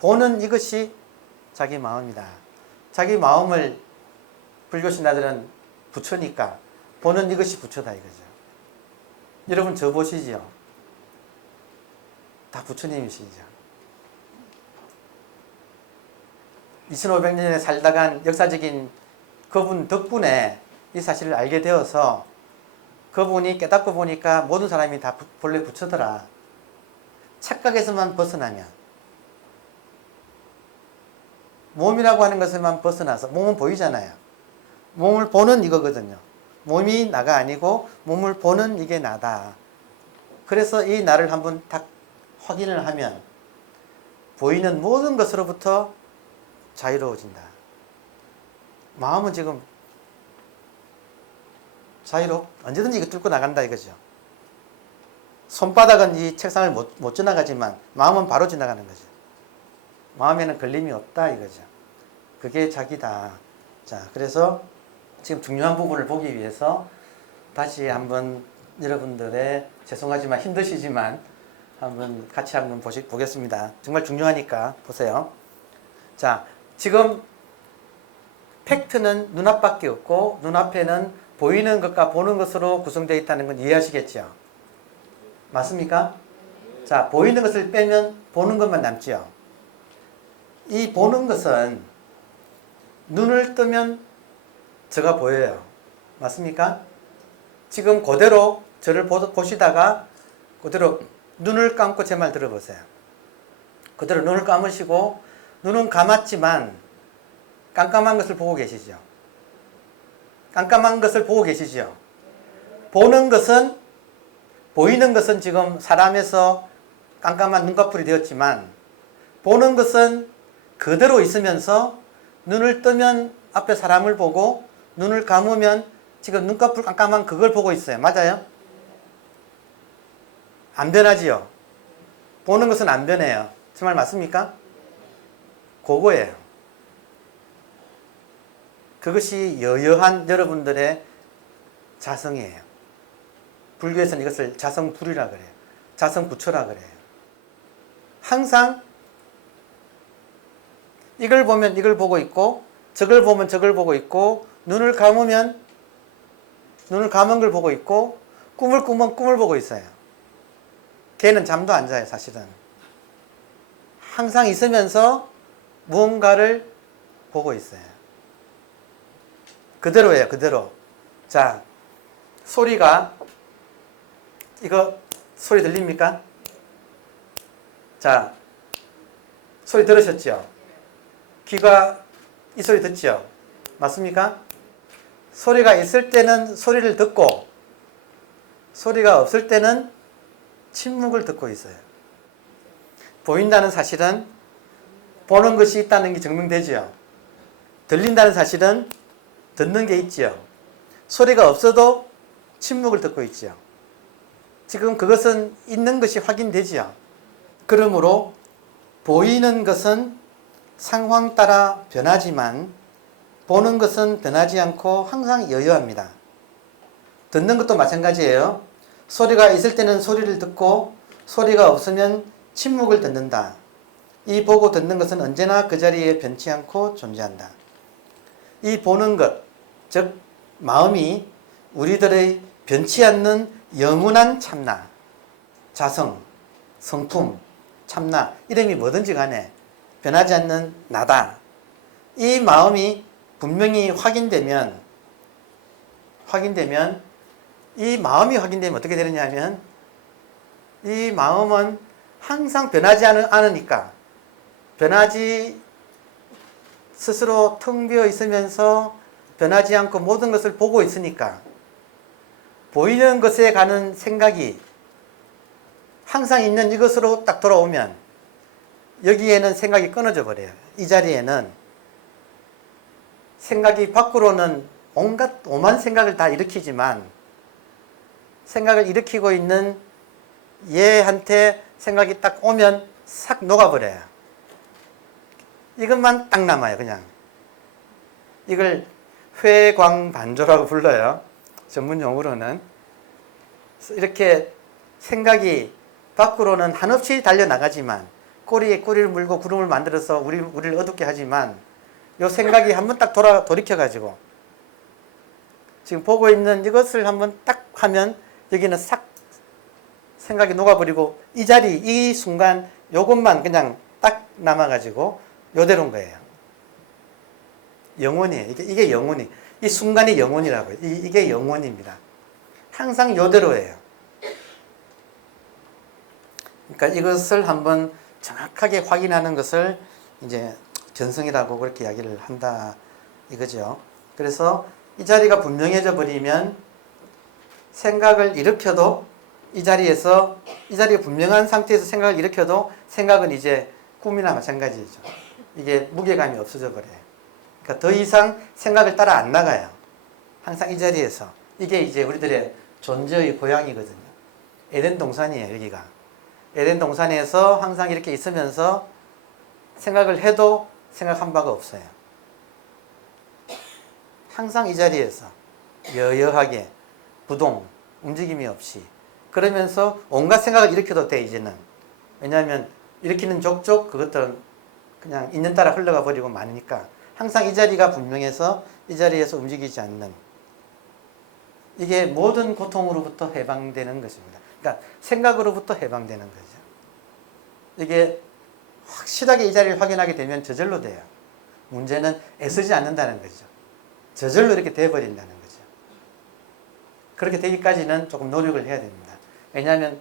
보는 이것이 자기 마음이다. 자기 마음을 불교 신자들은 부처니까 보는 이것이 부처다 이거죠. 여러분 저 보시죠. 다 부처님이시죠. 2500년에 살다간 역사적인 그분 덕분에 이 사실을 알게 되어서 그분이 깨닫고 보니까 모든 사람이 다 본래 부처더라. 착각에서만 벗어나면, 몸이라고 하는 것에만 벗어나서, 몸은 보이잖아요. 몸을 보는 이거거든요. 몸이 나가 아니고 몸을 보는 이게 나다. 그래서 이 나를 한번 딱 확인을 하면 보이는 모든 것으로부터 자유로워진다. 마음은 지금 언제든지 이거 뚫고 나간다 이거죠. 손바닥은 이 책상을 못 지나가지만 마음은 바로 지나가는 거죠. 마음에는 걸림이 없다 이거죠. 그게 자기다. 자, 그래서 지금 중요한 부분을 보기 위해서 다시 한번 여러분들의 죄송하지만 힘드시지만 한번 같이 한번 보겠습니다. 정말 중요하니까 보세요. 자, 지금 팩트는 눈앞밖에 없고 눈앞에는 보이는 것과 보는 것으로 구성되어 있다는 건 이해하시겠죠? 맞습니까? 자, 보이는 것을 빼면 보는 것만 남죠. 이 보는 것은 눈을 뜨면 저가 보여요. 맞습니까? 지금 그대로 저를 보시다가 그대로 눈을 감고 제 말 들어보세요. 그대로 눈을 감으시고 눈은 감았지만 깜깜한 것을 보고 계시죠. 깜깜한 것을 보고 계시죠. 보는 것은, 보이는 것은 지금 사람에서 깜깜한 눈꺼풀이 되었지만 보는 것은 그대로 있으면서 눈을 뜨면 앞에 사람을 보고 눈을 감으면 지금 눈꺼풀 깜깜한 그걸 보고 있어요. 맞아요? 안 변하지요? 보는 것은 안 변해요. 정말 맞습니까? 그거예요. 그것이 여여한 여러분들의 자성이에요. 불교에서는 이것을 자성불이라 그래요. 자성부처라 그래요. 항상 이걸 보면 이걸 보고 있고 저걸 보면 저걸 보고 있고 눈을 감으면 눈을 감은 걸 보고 있고 꿈을 꾸면 꿈을 보고 있어요. 걔는 잠도 안 자요, 사실은. 항상 있으면서 무언가를 보고 있어요. 그대로예요, 그대로. 자, 소리가, 이거 소리 들립니까? 자, 소리 들으셨죠? 귀가 이 소리 듣죠? 맞습니까? 소리가 있을 때는 소리를 듣고 소리가 없을 때는 침묵을 듣고 있어요. 보인다는 사실은 보는 것이 있다는 게 증명되죠. 들린다는 사실은 듣는 게 있죠. 소리가 없어도 침묵을 듣고 있죠. 지금 그것은 있는 것이 확인되죠. 그러므로 보이는 것은 상황 따라 변하지만 보는 것은 변하지 않고 항상 여유합니다. 듣는 것도 마찬가지예요. 소리가 있을 때는 소리를 듣고 소리가 없으면 침묵을 듣는다. 이 보고 듣는 것은 언제나 그 자리에 변치 않고 존재한다. 이 보는 것, 즉 마음이 우리들의 변치 않는 영원한 참나, 자성, 성품, 참나, 이름이 뭐든지 간에 변하지 않는 나다. 이 마음이 분명히 확인되면 이 마음이 확인되면 어떻게 되느냐면 이 마음은 항상 변하지 않으니까 변하지 스스로 텅 비어 있으면서 변하지 않고 모든 것을 보고 있으니까 보이는 것에 가는 생각이 항상 있는 이것으로 딱 돌아오면 여기에는 생각이 끊어져 버려요. 이 자리에는 생각이 밖으로는 온갖 오만 생각을 다 일으키지만 생각을 일으키고 있는 얘한테 생각이 딱 오면 싹 녹아버려요. 이것만 딱 남아요. 그냥 이걸 회광반조라고 불러요. 전문 용어로는. 이렇게 생각이 밖으로는 한없이 달려나가지만 꼬리에 꼬리를 물고 구름을 만들어서 우리를 어둡게 하지만 이 생각이 한번 딱 돌이켜가지고 지금 보고 있는 이것을 한번 딱 하면 여기는 싹 생각이 녹아버리고 이 자리, 이 순간 요것만 그냥 딱 남아가지고 요대로인 거예요. 영혼이에요. 이게 영혼이. 이 순간이 영혼이라고요. 이게 영혼입니다. 항상 요대로예요. 그러니까 이것을 한번 정확하게 확인하는 것을 이제 견성이라고 그렇게 이야기를 한다 이거죠. 그래서 이 자리가 분명해져 버리면 생각을 일으켜도 이 자리가 분명한 상태에서 생각을 일으켜도 생각은 이제 꿈이나 마찬가지죠. 이게 무게감이 없어져 버려요. 그러니까 더 이상 생각을 따라 안 나가요. 항상 이 자리에서. 이게 이제 우리들의 존재의 고향이거든요. 에덴 동산이에요, 여기가. 에덴 동산에서 항상 이렇게 있으면서 생각을 해도 생각한 바가 없어요. 항상 이 자리에서 여여하게 부동, 움직임이 없이 그러면서 온갖 생각을 일으켜도 돼 이제는. 왜냐하면 일으키는 족족 그것들은 그냥 있는 따라 흘러가 버리고 많으니까 항상 이 자리가 분명해서 이 자리에서 움직이지 않는 이게 모든 고통으로부터 해방되는 것입니다. 그러니까 생각으로부터 해방되는 거죠. 이게 확실하게 이 자리를 확인하게 되면 저절로 돼요. 문제는 애쓰지 않는다는 거죠. 저절로 이렇게 돼버린다는 거죠. 그렇게 되기까지는 조금 노력을 해야 됩니다. 왜냐하면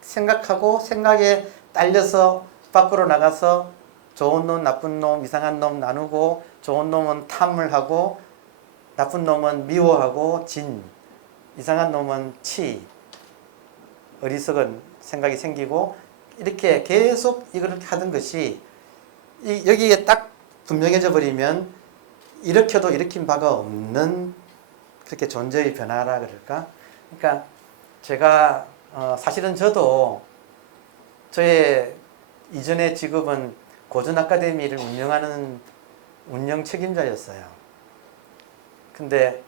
생각하고 생각에 딸려서 밖으로 나가서 좋은 놈, 나쁜 놈, 이상한 놈 나누고 좋은 놈은 탐을 하고 나쁜 놈은 미워하고 이상한 놈은 어리석은 생각이 생기고 이렇게 계속 이걸 하던 것이 여기에 딱 분명해져 버리면 일으켜도 일으킨 바가 없는 그렇게 존재의 변화라 그럴까? 그러니까 제가 사실은 저도 저의 이전의 직업은 고전 아카데미를 운영하는 운영 책임자였어요. 근데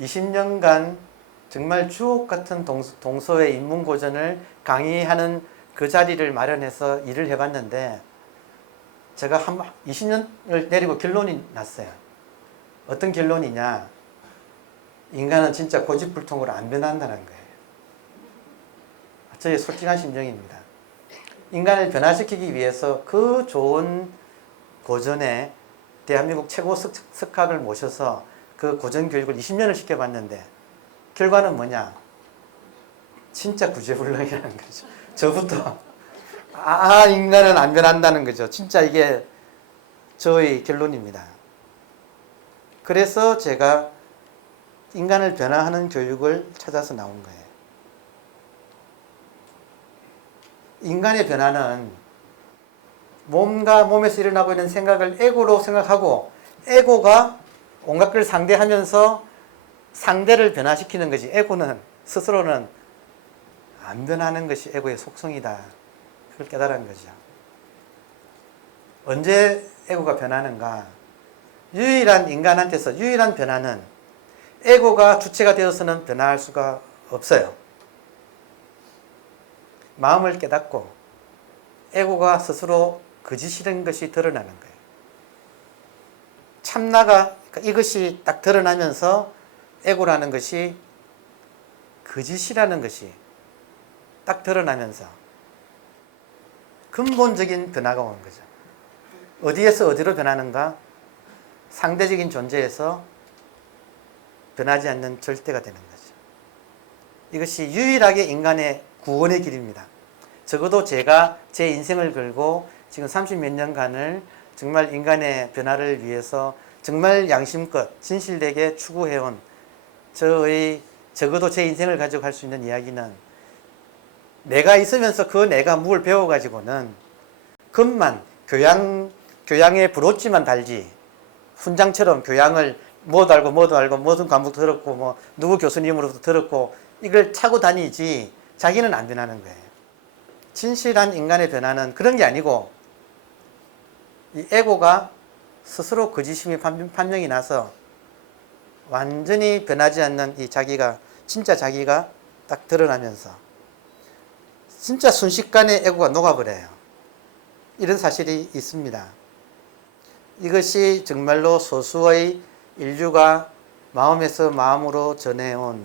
20년간 정말 주옥 같은 동서의 인문고전을 강의하는 그 자리를 마련해서 일을 해봤는데 제가 20년을 내리고 결론이 났어요. 어떤 결론이냐? 인간은 진짜 고집불통으로 안 변한다는 거예요. 저의 솔직한 심정입니다. 인간을 변화시키기 위해서 그 좋은 고전에 대한민국 최고 석학을 모셔서 그 고전 교육을 20년을 시켜봤는데 결과는 뭐냐? 진짜 구제불능이라는 거죠. 저부터 인간은 안 변한다는 거죠. 진짜 이게 저의 결론입니다. 그래서 제가 인간을 변화하는 교육을 찾아서 나온 거예요. 인간의 변화는 몸에서 일어나고 있는 생각을 에고로 생각하고 에고가 온갖 걸 상대하면서 상대를 변화시키는 거지. 에고는 스스로는 안 변하는 것이 에고의 속성이다. 그걸 깨달은 거죠. 언제 에고가 변하는가? 인간한테서 유일한 변화는 에고가 주체가 되어서는 변화할 수가 없어요. 마음을 깨닫고 에고가 스스로 거짓이라는 것이 드러나는 거예요. 참나가 이것이 딱 드러나면서 에고라는 것이 거짓이라는 것이 딱 드러나면서 근본적인 변화가 오는 거죠. 어디에서 어디로 변하는가? 상대적인 존재에서 변하지 않는 절대가 되는 거죠. 이것이 유일하게 인간의 구원의 길입니다. 적어도 제가 제 인생을 걸고 지금 30몇 년간을 정말 인간의 변화를 위해서 정말 양심껏 진실되게 추구해온 적어도 제 인생을 가지고 할 수 있는 이야기는 내가 있으면서 그 내가 무를 배워가지고는 그것만 교양의 브로치만 달지 훈장처럼 교양을 뭐도 알고 모든 과목 들었고 뭐 누구 교수님으로부터 들었고 이걸 차고 다니지 자기는 안 변하는 거예요. 진실한 인간의 변화는 그런 게 아니고 이 에고가 스스로 거짓임이 판명이 나서 완전히 변하지 않는 이 자기가 진짜 자기가 딱 드러나면서 진짜 순식간에 에고가 녹아버려요. 이런 사실이 있습니다. 이것이 정말로 소수의 인류가 마음에서 마음으로 전해온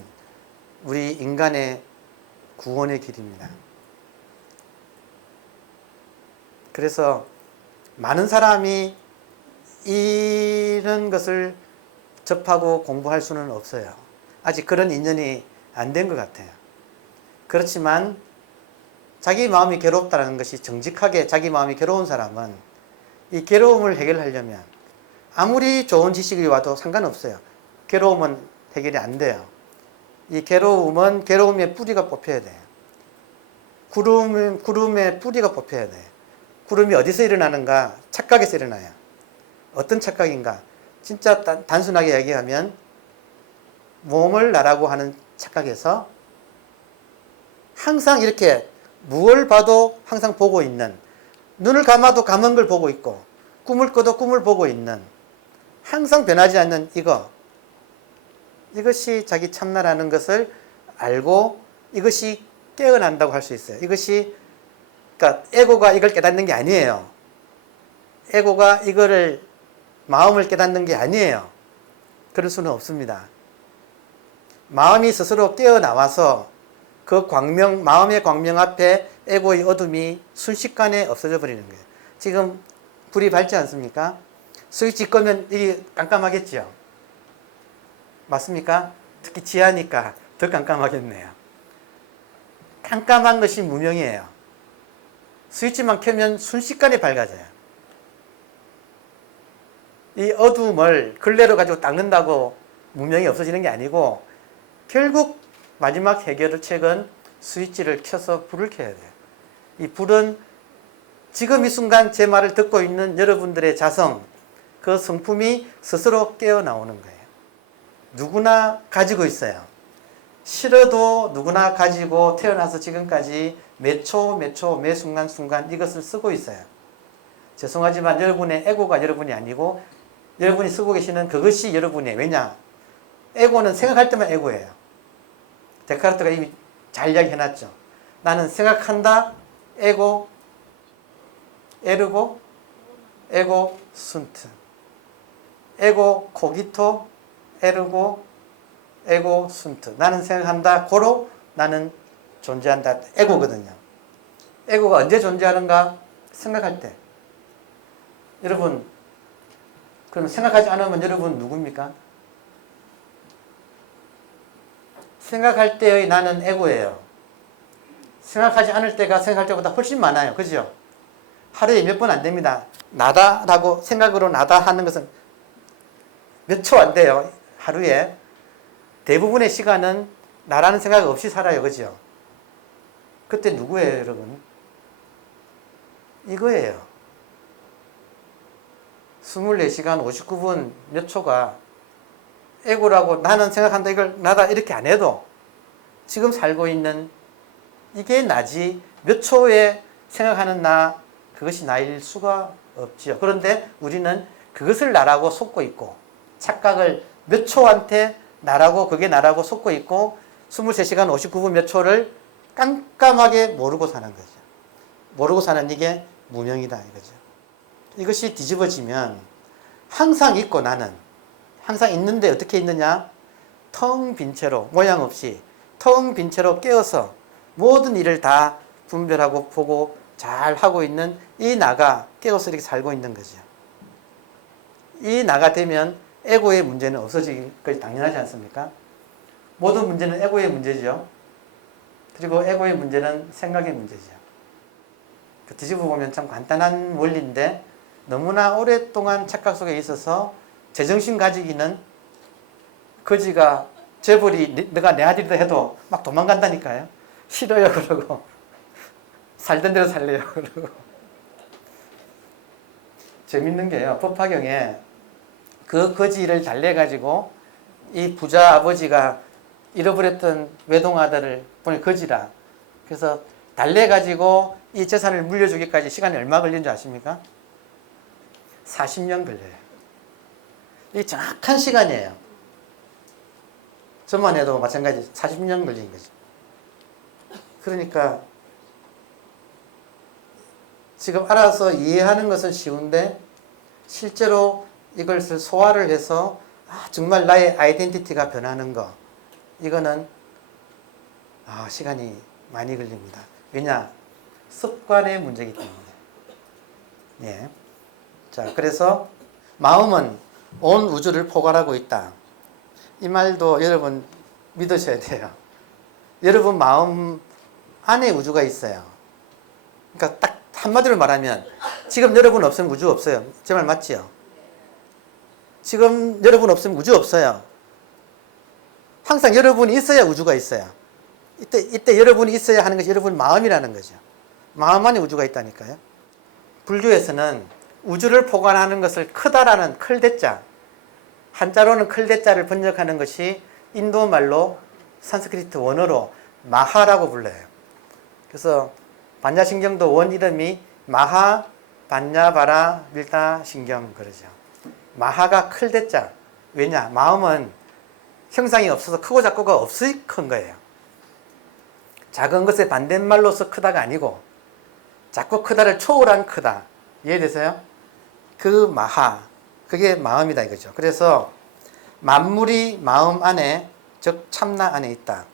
우리 인간의 구원의 길입니다. 그래서 많은 사람이 이런 것을 접하고 공부할 수는 없어요. 아직 그런 인연이 안 된 것 같아요. 그렇지만 자기 마음이 괴롭다는 것이 정직하게 자기 마음이 괴로운 사람은 이 괴로움을 해결하려면 아무리 좋은 지식이 와도 상관없어요. 괴로움은 해결이 안 돼요. 이 괴로움은 괴로움의 뿌리가 뽑혀야 돼요. 구름의 뿌리가 뽑혀야 돼요. 구름이 어디서 일어나는가? 착각에서 일어나요. 어떤 착각인가? 진짜 단순하게 얘기하면 몸을 나라고 하는 착각에서 항상 이렇게 무엇을 봐도 항상 보고 있는, 눈을 감아도 감은 걸 보고 있고 꿈을 꿔도 꿈을 보고 있는 항상 변하지 않는 이것이 자기 참나라는 것을 알고 이것이 깨어난다고 할 수 있어요. 이것이 그러니까 에고가 이걸 깨닫는 게 아니에요. 에고가 이거를 마음을 깨닫는 게 아니에요. 그럴 수는 없습니다. 마음이 스스로 깨어나와서 그 광명, 마음의 광명 앞에 에고의 어둠이 순식간에 없어져 버리는 거예요. 지금 불이 밝지 않습니까? 스위치 끄면 이게 깜깜하겠죠? 맞습니까? 특히 지하니까 더 깜깜하겠네요. 깜깜한 것이 무명이에요. 스위치만 켜면 순식간에 밝아져요. 이 어둠을 걸레로 가지고 닦는다고 무명이 없어지는 게 아니고 결국 마지막 해결책은 스위치를 켜서 불을 켜야 돼요. 이 불은 지금 이 순간 제 말을 듣고 있는 여러분들의 자성, 그 성품이 스스로 깨어나오는 거예요. 누구나 가지고 있어요. 싫어도 누구나 가지고 태어나서 지금까지 매 초, 매 순간 이것을 쓰고 있어요. 죄송하지만 여러분의 에고가 여러분이 아니고 여러분이 쓰고 계시는 그것이 여러분이에요. 왜냐? 에고는 생각할 때만 에고예요. 데카르트가 이미 잘 이야기해놨죠. 나는 생각한다, 에고, 에르고, 에고 순트. 에고 코기토, 에르고, 에고 순트. 나는 생각한다, 고로 나는 존재한다. 에고거든요. 에고가 언제 존재하는가? 생각할 때. 여러분, 그럼 생각하지 않으면 여러분 누굽니까? 생각할 때의 나는 에고예요. 생각하지 않을 때가 생각할 때보다 훨씬 많아요. 그죠? 하루에 몇 번 안 됩니다. 나다라고 생각으로 나다 하는 것은 몇 초 안 돼요. 하루에. 대부분의 시간은 나라는 생각 없이 살아요. 그죠? 그때 누구예요, 여러분? 이거예요. 24시간 59분 몇 초가 에고라고 나는 생각한다 이걸 나다 이렇게 안 해도 지금 살고 있는 이게 나지 몇 초에 생각하는 나 그것이 나일 수가 없지요. 그런데 우리는 그것을 나라고 속고 있고 착각을 몇 초한테 나라고 그게 나라고 속고 있고 23시간 59분 몇 초를 깜깜하게 모르고 사는 거죠. 모르고 사는 이게 무명이다 이거죠. 이것이 뒤집어지면 항상 있고 나는 항상 있는데 어떻게 있느냐? 텅 빈 채로 모양 없이 텅 빈 채로 깨어서 모든 일을 다 분별하고 보고 잘 하고 있는 이 나가 깨어서 이렇게 살고 있는 거죠. 이 나가 되면 에고의 문제는 없어질 것이 당연하지 않습니까? 모든 문제는 에고의 문제죠. 그리고 에고의 문제는 생각의 문제죠. 뒤집어 보면 참 간단한 원리인데 너무나 오랫동안 착각 속에 있어서 제정신 가지기는 거지가 재벌이 너가 내 아들이다 해도 막 도망간다니까요. 싫어요 그러고 살던 대로 살래요. 그러고 재밌는 게요. 법화경에 그 거지를 달래가지고 이 부자 아버지가 잃어버렸던 외동아들을 보내 거지라. 그래서 달래가지고 이 재산을 물려주기까지 시간이 얼마 걸린 줄 아십니까? 40년 걸려요. 이게 정확한 시간이에요. 저만 해도 마찬가지 40년 걸린 거죠. 그러니까 지금 알아서 이해하는 것은 쉬운데 실제로 이것을 소화를 해서 정말 나의 아이덴티티가 변하는 거, 이거는 시간이 많이 걸립니다. 왜냐? 습관의 문제이기 때문에. 예. 자, 그래서 마음은 온 우주를 포괄하고 있다. 이 말도 여러분 믿으셔야 돼요. 여러분 마음 안에 우주가 있어요. 그러니까 딱 한마디로 말하면 지금 여러분 없으면 우주 없어요. 제 말 맞지요? 지금 여러분 없으면 우주 없어요. 항상 여러분이 있어야 우주가 있어요. 이때 여러분이 있어야 하는 것이 여러분 마음이라는 거죠. 마음 안에 우주가 있다니까요. 불교에서는 우주를 포괄하는 것을 크다라는 클대자, 한자로는 클대자를 번역하는 것이 인도 말로 산스크리트 원어로 마하라고 불러요. 그래서 반야신경도 원 이름이 마하 반야바라 밀다 신경 그러죠. 마하가 클대자. 왜냐? 마음은 형상이 없어서 크고 작고가 없이 큰 거예요. 작은 것의 반대말로서 크다가 아니고 작고 크다를 초월한 크다. 이해되세요? 그 마하, 그게 마음이다 이거죠. 그래서 만물이 마음 안에, 즉 참나 안에 있다.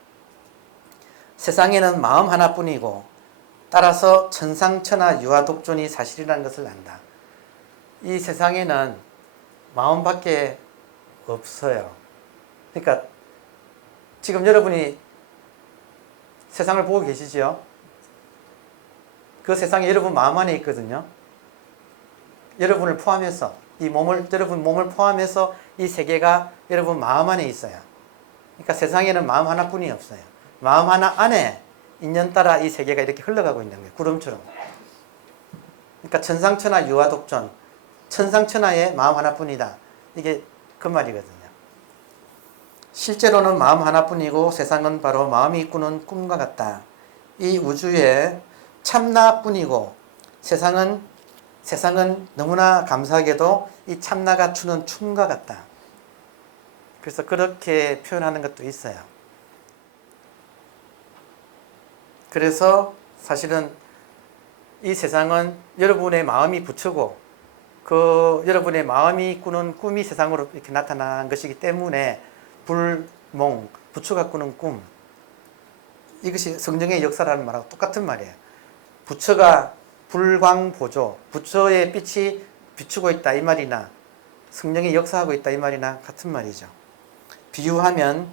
세상에는 마음 하나뿐이고 따라서 천상천하 유아독존이 사실이라는 것을 안다. 이 세상에는 마음밖에 없어요. 그러니까 지금 여러분이 세상을 보고 계시죠? 그 세상에 여러분 마음 안에 있거든요. 여러분을 포함해서 여러분 몸을 포함해서 이 세계가 여러분 마음 안에 있어요. 그러니까 세상에는 마음 하나뿐이 없어요. 마음 하나 안에 인연 따라 이 세계가 이렇게 흘러가고 있는 거예요. 구름처럼. 그러니까 천상천하 유아독존, 천상천하의 마음 하나뿐이다. 이게 그 말이거든요. 실제로는 마음 하나뿐이고 세상은 바로 마음이 꾸는 꿈과 같다. 이 우주의 참나뿐이고 세상은 너무나 감사하게도 이 참나가 추는 춤과 같다. 그래서 그렇게 표현하는 것도 있어요. 그래서 사실은 이 세상은 여러분의 마음이 부처고 그 여러분의 마음이 꾸는 꿈이 세상으로 이렇게 나타난 것이기 때문에 불몽, 부처가 꾸는 꿈, 이것이 성령의 역사라는 말하고 똑같은 말이에요. 부처가 불광보조, 부처의 빛이 비추고 있다 이 말이나 성령이 역사하고 있다 이 말이나 같은 말이죠. 비유하면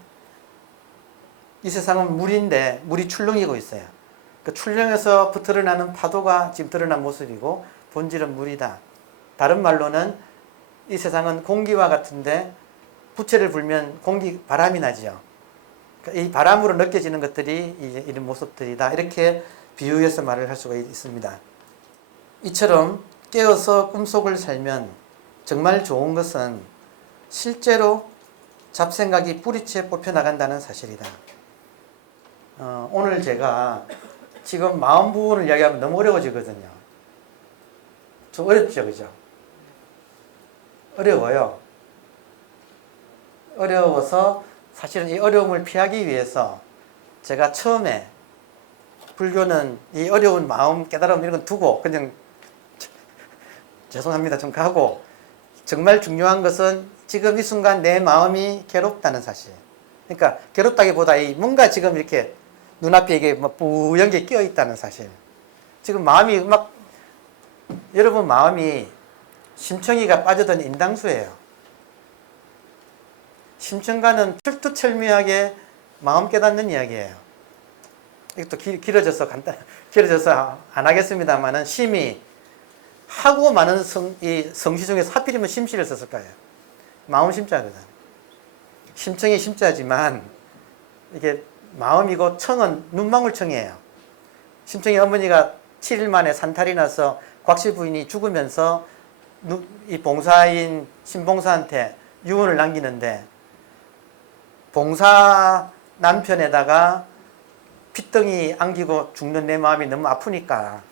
이 세상은 물인데 물이 출렁이고 있어요. 그 출렁에서 드러나는 파도가 지금 드러난 모습이고 본질은 물이다. 다른 말로는 이 세상은 공기와 같은데 부채를 불면 바람이 나죠. 이 바람으로 느껴지는 것들이 이제 이런 모습들이다. 이렇게 비유해서 말을 할 수가 있습니다. 이처럼 깨어서 꿈속을 살면 정말 좋은 것은 실제로 잡생각이 뿌리째 뽑혀나간다는 사실이다. 오늘 제가 지금 마음 부분을 이야기하면 너무 어려워지거든요. 좀 어렵죠, 그죠? 어려워요. 어려워서 사실은 이 어려움을 피하기 위해서 제가 처음에 불교는 이 어려운 마음, 깨달음 이런 건 두고 그냥 죄송합니다 좀 가고 정말 중요한 것은 지금 이 순간 내 마음이 괴롭다는 사실. 그러니까 괴롭다기보다 뭔가 지금 이렇게 눈앞에 이게 막 뿌연 게 끼어 있다는 사실. 지금 마음이 여러분 마음이 심청이가 빠져든 인당수예요. 심청가는 철두철미하게 마음 깨닫는 이야기예요. 이것도 길어져서 안 하겠습니다만은 심이 하고 많은 성시 중에서 하필이면 심시를 썼을 거예요. 마음 심자거든. 심청이 심자지만 이게 마음이고 청은 눈망울 청이에요. 심청이 어머니가 7일 만에 산탈이 나서 곽씨 부인이 죽으면서 이 봉사인 신봉사한테 유언을 남기는데, 봉사 남편에다가 핏덩이 안기고 죽는 내 마음이 너무 아프니까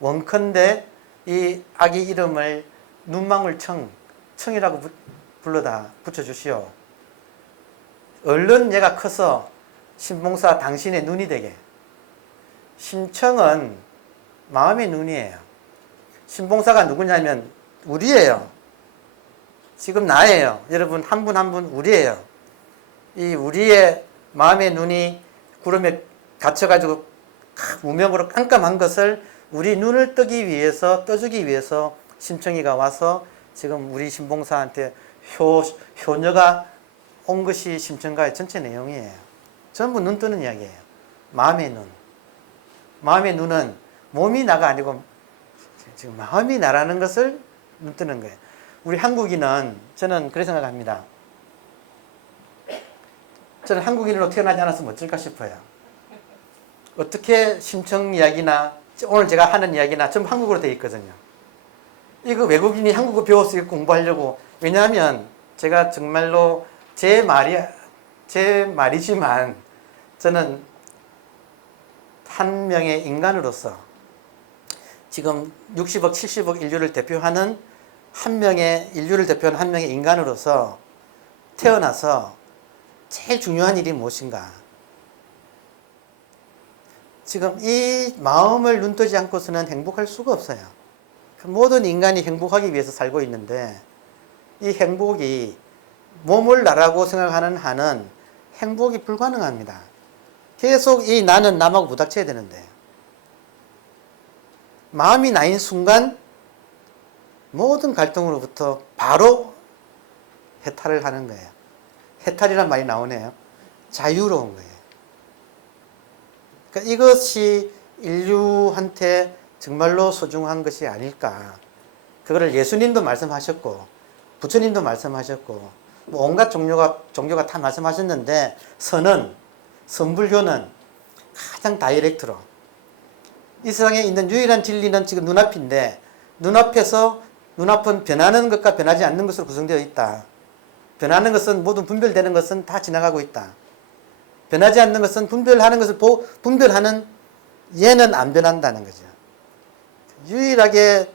원컨대 이 아기 이름을 눈망울청이라고 불러다 붙여주시오. 얼른 얘가 커서 신봉사 당신의 눈이 되게. 신청은 마음의 눈이에요. 신봉사가 누구냐면 우리예요. 지금 나예요. 여러분 한 분 한 분 우리예요. 이 우리의 마음의 눈이 구름에 갇혀가지고 무명으로 깜깜한 것을 우리 눈을 떠주기 위해서 심청이가 와서 지금 우리 신봉사한테 효녀가 온 것이 심청가의 전체 내용이에요. 전부 눈 뜨는 이야기예요. 마음의 눈. 마음의 눈은 몸이 나가 아니고 지금 마음이 나라는 것을 눈 뜨는 거예요. 우리 한국인은 저는 그렇게 생각합니다. 저는 한국인으로 태어나지 않았으면 어쩔까 싶어요. 어떻게 심청 이야기나 오늘 제가 하는 이야기나 전부 한국어로 되어 있거든요. 이거 외국인이 한국어 배워서 공부하려고. 왜냐하면 제가 정말로 제 말이지만 저는 한 명의 인간으로서 지금 60억, 70억 인류를 대표하는 인류를 대표하는 한 명의 인간으로서 태어나서 제일 중요한 일이 무엇인가? 지금 이 마음을 눈뜨지 않고서는 행복할 수가 없어요. 모든 인간이 행복하기 위해서 살고 있는데 이 행복이 몸을 나라고 생각하는 한은 행복이 불가능합니다. 계속 이 나는 남하고 부닥쳐야 되는데 마음이 나인 순간 모든 갈등으로부터 바로 해탈을 하는 거예요. 해탈이란 말이 나오네요. 자유로운 거예요. 그러니까 이것이 인류한테 정말로 소중한 것이 아닐까. 그거를 예수님도 말씀하셨고 부처님도 말씀하셨고 뭐 온갖 종교가 다 말씀하셨는데 선불교는 가장 다이렉트로 이 세상에 있는 유일한 진리는 지금 눈앞인데 눈앞은 변하는 것과 변하지 않는 것으로 구성되어 있다. 변하는 것은 모든 분별되는 것은 다 지나가고 있다. 변하지 않는 것은 분별하는 것을 분별하는 얘는 안 변한다는 거죠. 유일하게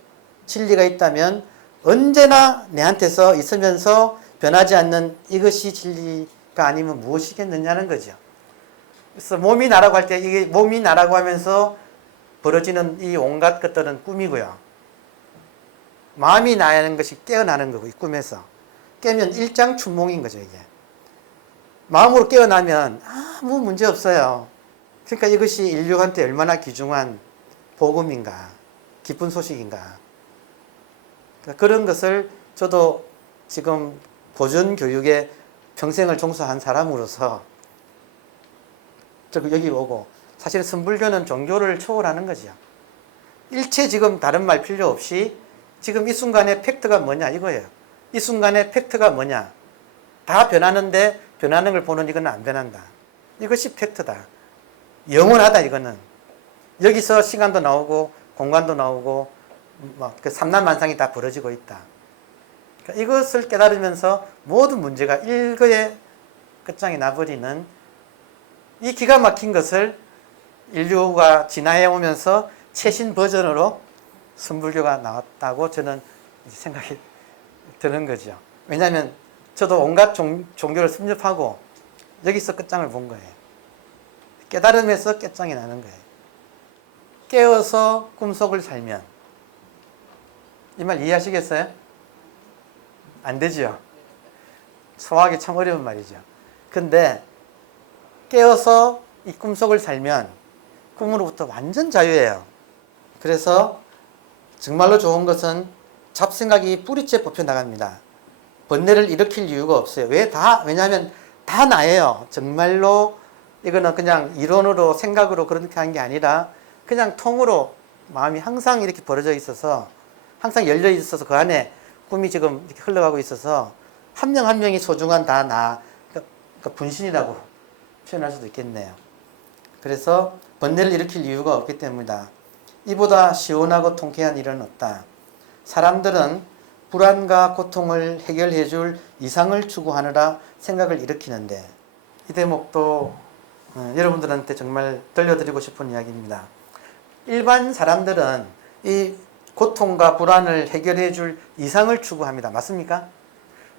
진리가 있다면 언제나 내한테서 있으면서 변하지 않는 이것이 진리가 아니면 무엇이겠느냐는 거죠. 그래서 몸이 나라고 할 때 이게 몸이 나라고 하면서 벌어지는 이 온갖 것들은 꿈이고요. 마음이 나는 것이 깨어나는 거고 이 꿈에서 깨면 일장춘몽인 거죠. 이게 마음으로 깨어나면 아무 문제 없어요. 그러니까 이것이 인류한테 얼마나 귀중한 복음인가, 기쁜 소식인가. 그러니까 그런 것을 저도 지금 고전교육에 평생을 종사한 사람으로서 여기 오고, 사실 선불교는 종교를 초월하는 거죠. 일체 지금 다른 말 필요 없이 지금 이 순간의 팩트가 뭐냐 이거예요. 이 순간의 팩트가 뭐냐. 다 변하는데 변하는 걸 보는 이거는 안 변한다. 이것이 팩트다. 영원하다 이거는. 여기서 시간도 나오고 공간도 나오고 그 삼란만상이 다 벌어지고 있다. 그러니까 이것을 깨달으면서 모든 문제가 일거에 끝장이 나버리는 이 기가 막힌 것을 인류가 진화해 오면서 최신 버전으로 선불교가 나왔다고 저는 생각이 드는 거죠. 왜냐하면 저도 온갖 종교를 섭렵하고 여기서 끝장을 본 거예요. 깨달음에서 끝장이 나는 거예요. 깨어서 꿈속을 살면, 이 말 이해하시겠어요? 안 되죠? 소화하기 참 어려운 말이죠. 근데 깨어서 이 꿈속을 살면 꿈으로부터 완전 자유예요. 그래서 정말로 좋은 것은 잡생각이 뿌리째 뽑혀나갑니다. 번뇌를 일으킬 이유가 없어요. 왜냐하면 다 나예요. 정말로 이거는 그냥 이론으로 생각으로 그렇게 하는 게 아니라 그냥 통으로 마음이 항상 이렇게 벌어져 있어서 항상 열려 있어서 그 안에 꿈이 지금 이렇게 흘러가고 있어서 한 명 한 명이 소중한 다 나, 그러니까 분신이라고 표현할 수도 있겠네요. 그래서 번뇌를 일으킬 이유가 없기 때문이다. 이보다 시원하고 통쾌한 일은 없다. 사람들은 불안과 고통을 해결해 줄 이상을 추구하느라 생각을 일으키는데, 이 대목도 여러분들한테 정말 들려드리고 싶은 이야기입니다. 일반 사람들은 이 고통과 불안을 해결해 줄 이상을 추구합니다. 맞습니까?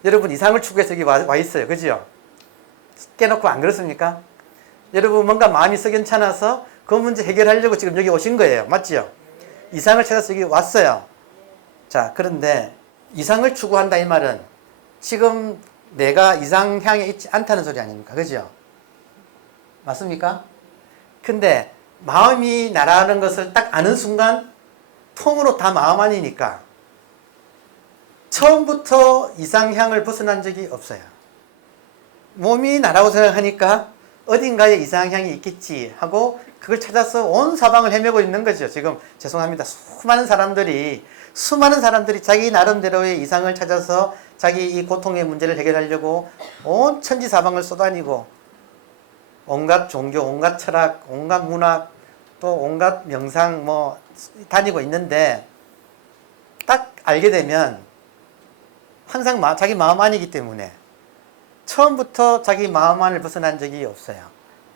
여러분 이상을 추구해서 여기 와 있어요. 그죠? 깨놓고 안 그렇습니까? 여러분 뭔가 마음이 썩연찮아서 그 문제 해결하려고 지금 여기 오신 거예요. 맞죠? 이상을 찾아서 여기 왔어요. 자, 그런데 이상을 추구한다 이 말은 지금 내가 이상향에 있지 않다는 소리 아닙니까? 그죠? 맞습니까? 근데 마음이 날아가는 것을 딱 아는 순간 통으로 다 마음 아니니까 처음부터 이상향을 벗어난 적이 없어요. 몸이 나라고 생각하니까 어딘가에 이상향이 있겠지 하고 그걸 찾아서 온 사방을 헤매고 있는 거죠. 지금 죄송합니다. 수많은 사람들이 자기 나름대로의 이상을 찾아서 자기 이 고통의 문제를 해결하려고 온 천지사방을 쏘다니고 온갖 종교, 온갖 철학, 온갖 문학, 또 온갖 명상 뭐 다니고 있는데 딱 알게 되면 항상 자기 마음 안이기 때문에 처음부터 자기 마음 안을 벗어난 적이 없어요.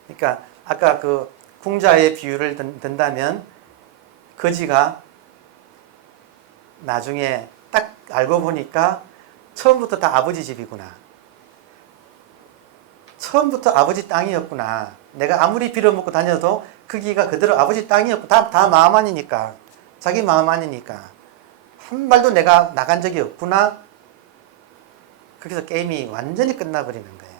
그러니까 아까 그 궁자의 비유를 든다면 거지가 나중에 딱 알고 보니까 처음부터 다 아버지 집이구나. 처음부터 아버지 땅이었구나. 내가 아무리 빌어먹고 다녀도 거기가 그대로 아버지 땅이었고 다 마음 안이니까. 자기 마음 안이니까. 한 발도 내가 나간 적이 없구나. 거기서 게임이 완전히 끝나버리는 거예요.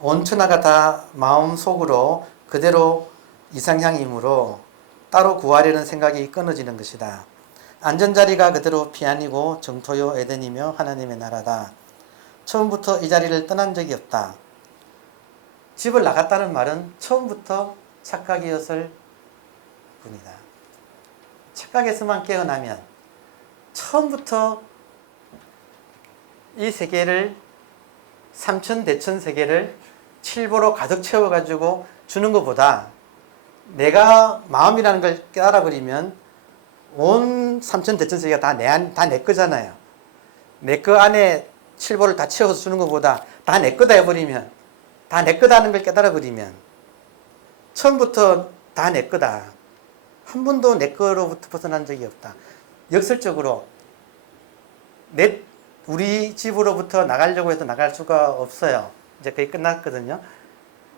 온 천하가 다 마음속으로 그대로 이상향이므로 따로 구하려는 생각이 끊어지는 것이다. 안전자리가 그대로 피안이고 정토요 에덴이며 하나님의 나라다. 처음부터 이 자리를 떠난 적이 없다. 집을 나갔다는 말은 처음부터 착각이었을 뿐이다. 착각에서만 깨어나면 처음부터 이 세계를 삼천대천 세계를 칠보로 가득 채워가지고 주는 것보다 내가 마음이라는 걸 깨달아버리면 온 삼천대천 세계가 다 내 거잖아요. 내 거 안에 칠보를 다 채워서 주는 것보다 다 내 거다 해버리면, 다 내 거다는 걸 깨달아버리면 처음부터 다 내 거다. 한 번도 내 거로부터 벗어난 적이 없다. 역설적으로 우리 집으로부터 나가려고 해도 나갈 수가 없어요. 이제 거의 끝났거든요.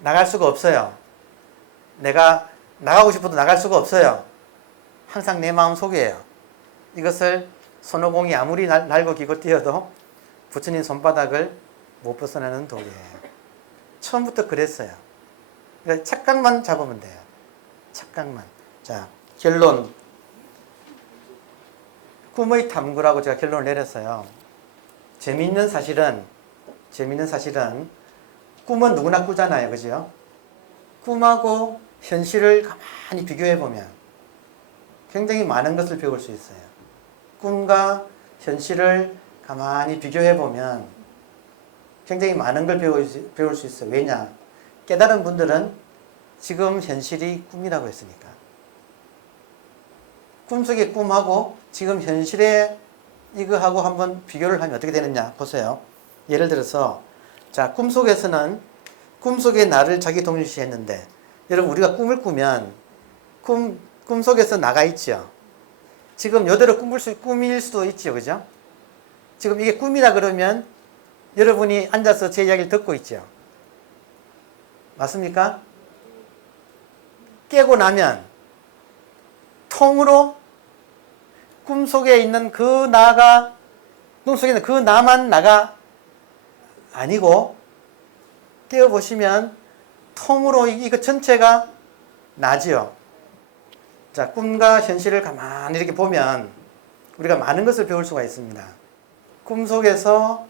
나갈 수가 없어요. 내가 나가고 싶어도 나갈 수가 없어요. 항상 내 마음 속이에요. 이것을 손오공이 아무리 날고 기고 뛰어도 부처님 손바닥을 못 벗어나는 도리예요. 처음부터 그랬어요. 그러니까 착각만 잡으면 돼요. 착각만. 자, 결론. 꿈의 탐구라고 제가 결론을 내렸어요. 재미있는 사실은 꿈은 누구나 꾸잖아요. 그죠? 꿈하고 현실을 가만히 비교해보면 굉장히 많은 것을 배울 수 있어요. 꿈과 현실을 가만히 비교해보면 굉장히 많은 걸 배울 수 있어요. 왜냐? 깨달은 분들은 지금 현실이 꿈이라고 했으니까. 꿈속의 꿈하고 지금 현실의 이거하고 한번 비교를 하면 어떻게 되느냐 보세요. 예를 들어서 자, 꿈속에서는 꿈속의 나를 자기 동일시했는데 여러분 우리가 꿈을 꾸면 꿈속에서 나가 있죠. 지금 이대로 꿈일 수도 있죠. 그죠? 지금 이게 꿈이라 그러면 여러분이 앉아서 제 이야기를 듣고 있죠. 맞습니까? 깨고 나면 통으로 꿈속에 있는 그 나가, 꿈속에 있는 그 나만 나가 아니고 깨어보시면 통으로 이거 전체가 나지요. 자, 꿈과 현실을 가만히 이렇게 보면 우리가 많은 것을 배울 수가 있습니다. 꿈속에서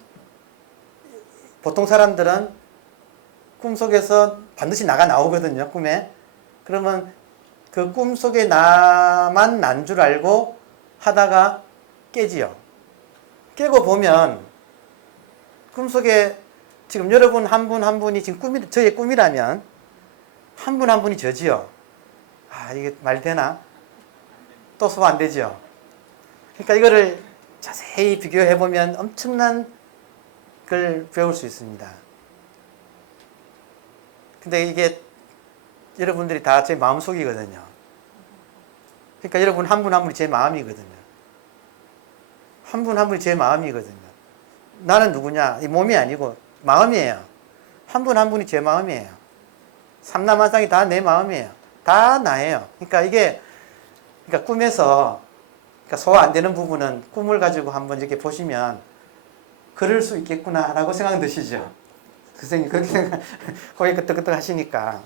보통 사람들은 꿈속에서 반드시 나가 나오거든요. 꿈에. 그러면 그 꿈속에 나만 난 줄 알고 하다가 깨지요. 깨고 보면 꿈속에 지금 여러분 한 분 한 분이 지금 저의 꿈이라면 한 분 한 분이 저지요. 아, 이게 말 되나? 또 소화 안 되죠. 그러니까 이거를 자세히 비교해 보면 엄청난 걸 배울 수 있습니다. 근데 이게 여러분들이 다 제 마음속이거든요. 그러니까 여러분 한 분 한 분이 제 마음이거든요. 한 분 한 분이 제 마음이거든요. 나는 누구냐? 이 몸이 아니고 마음이에요. 한 분 한 분이 제 마음이에요. 삼라만상이 다 내 마음이에요. 다 나예요. 그러니까 이게 그러니까 꿈에서 그러니까 소화 안 되는 부분은 꿈을 가지고 한번 이렇게 보시면 그럴 수 있겠구나라고 생각 드시죠. 선생님 그렇게 생각 거기 끄떡끄떡 하시니까.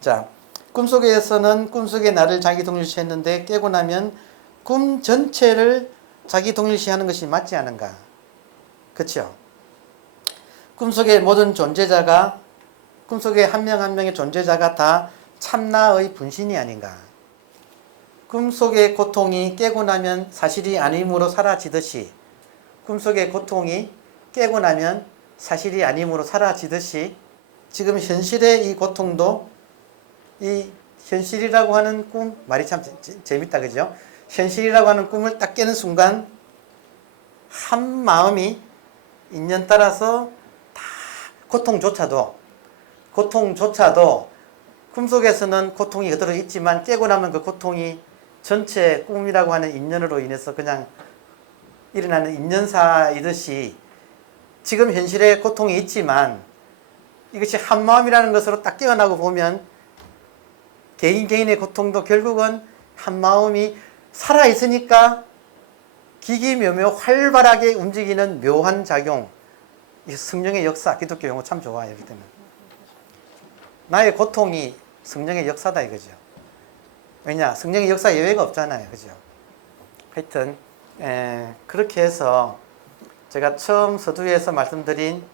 자, 꿈속에서는 꿈속의 나를 자기 동일시했는데 깨고 나면 꿈 전체를 자기 동일시하는 것이 맞지 않은가? 그렇죠? 꿈속의 모든 존재자가 꿈속의 한 명 한 명의 존재자가 다 참나의 분신이 아닌가? 꿈속의 고통이 깨고 나면 사실이 아님으로 사라지듯이 꿈속의 고통이 깨고 나면 사실이 아님으로 사라지듯이 지금 현실의 이 고통도 이 현실이라고 하는 꿈 말이 참 재밌다 그죠? 현실이라고 하는 꿈을 딱 깨는 순간 한 마음이 인연 따라서 다 고통조차도 꿈속에서는 고통이 그대로 있지만 깨고 나면 그 고통이 전체 꿈이라고 하는 인연으로 인해서 그냥 일어나는 인연사이듯이 지금 현실에 고통이 있지만 이것이 한 마음이라는 것으로 딱 깨어나고 보면 개인의 고통도 결국은 한 마음이 살아있으니까 기기묘묘 활발하게 움직이는 묘한 작용. 이 성령의 역사, 기독교 용어 참 좋아요. 이럴 때는. 나의 고통이 성령의 역사다 이거죠. 왜냐? 성령의 역사 예외가 없잖아요. 그죠? 하여튼 그렇게 해서 제가 처음 서두에서 말씀드린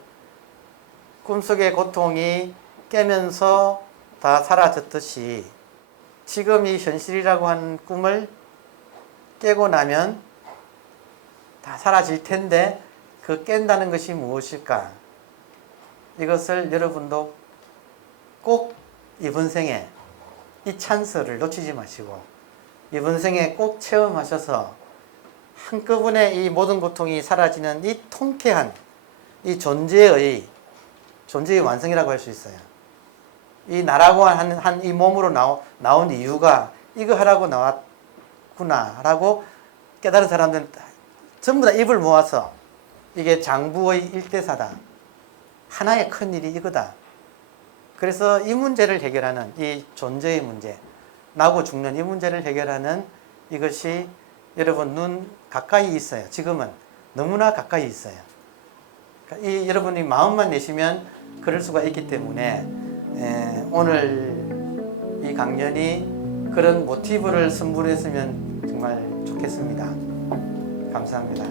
꿈속의 고통이 깨면서 다 사라졌듯이 지금 이 현실이라고 하는 꿈을 깨고 나면 다 사라질 텐데 그 깬다는 것이 무엇일까? 이것을 여러분도 꼭 이번 생에 이 찬스를 놓치지 마시고 이번 생에 꼭 체험하셔서 한꺼번에 이 모든 고통이 사라지는 이 통쾌한 이 존재의 완성이라고 할 수 있어요. 이 나라고 한 이 몸으로 나온 이유가 이거 하라고 나왔구나라고 깨달은 사람들은 전부 다 입을 모아서 이게 장부의 일대사다. 하나의 큰 일이 이거다. 그래서 이 문제를 해결하는 이 존재의 문제, 나고 죽는 이 문제를 해결하는 이것이 여러분 눈 가까이 있어요. 지금은 너무나 가까이 있어요. 이 여러분이 마음만 내시면 그럴 수가 있기 때문에 오늘 이 강연이 그런 모티브를 선물했으면 정말 좋겠습니다. 감사합니다.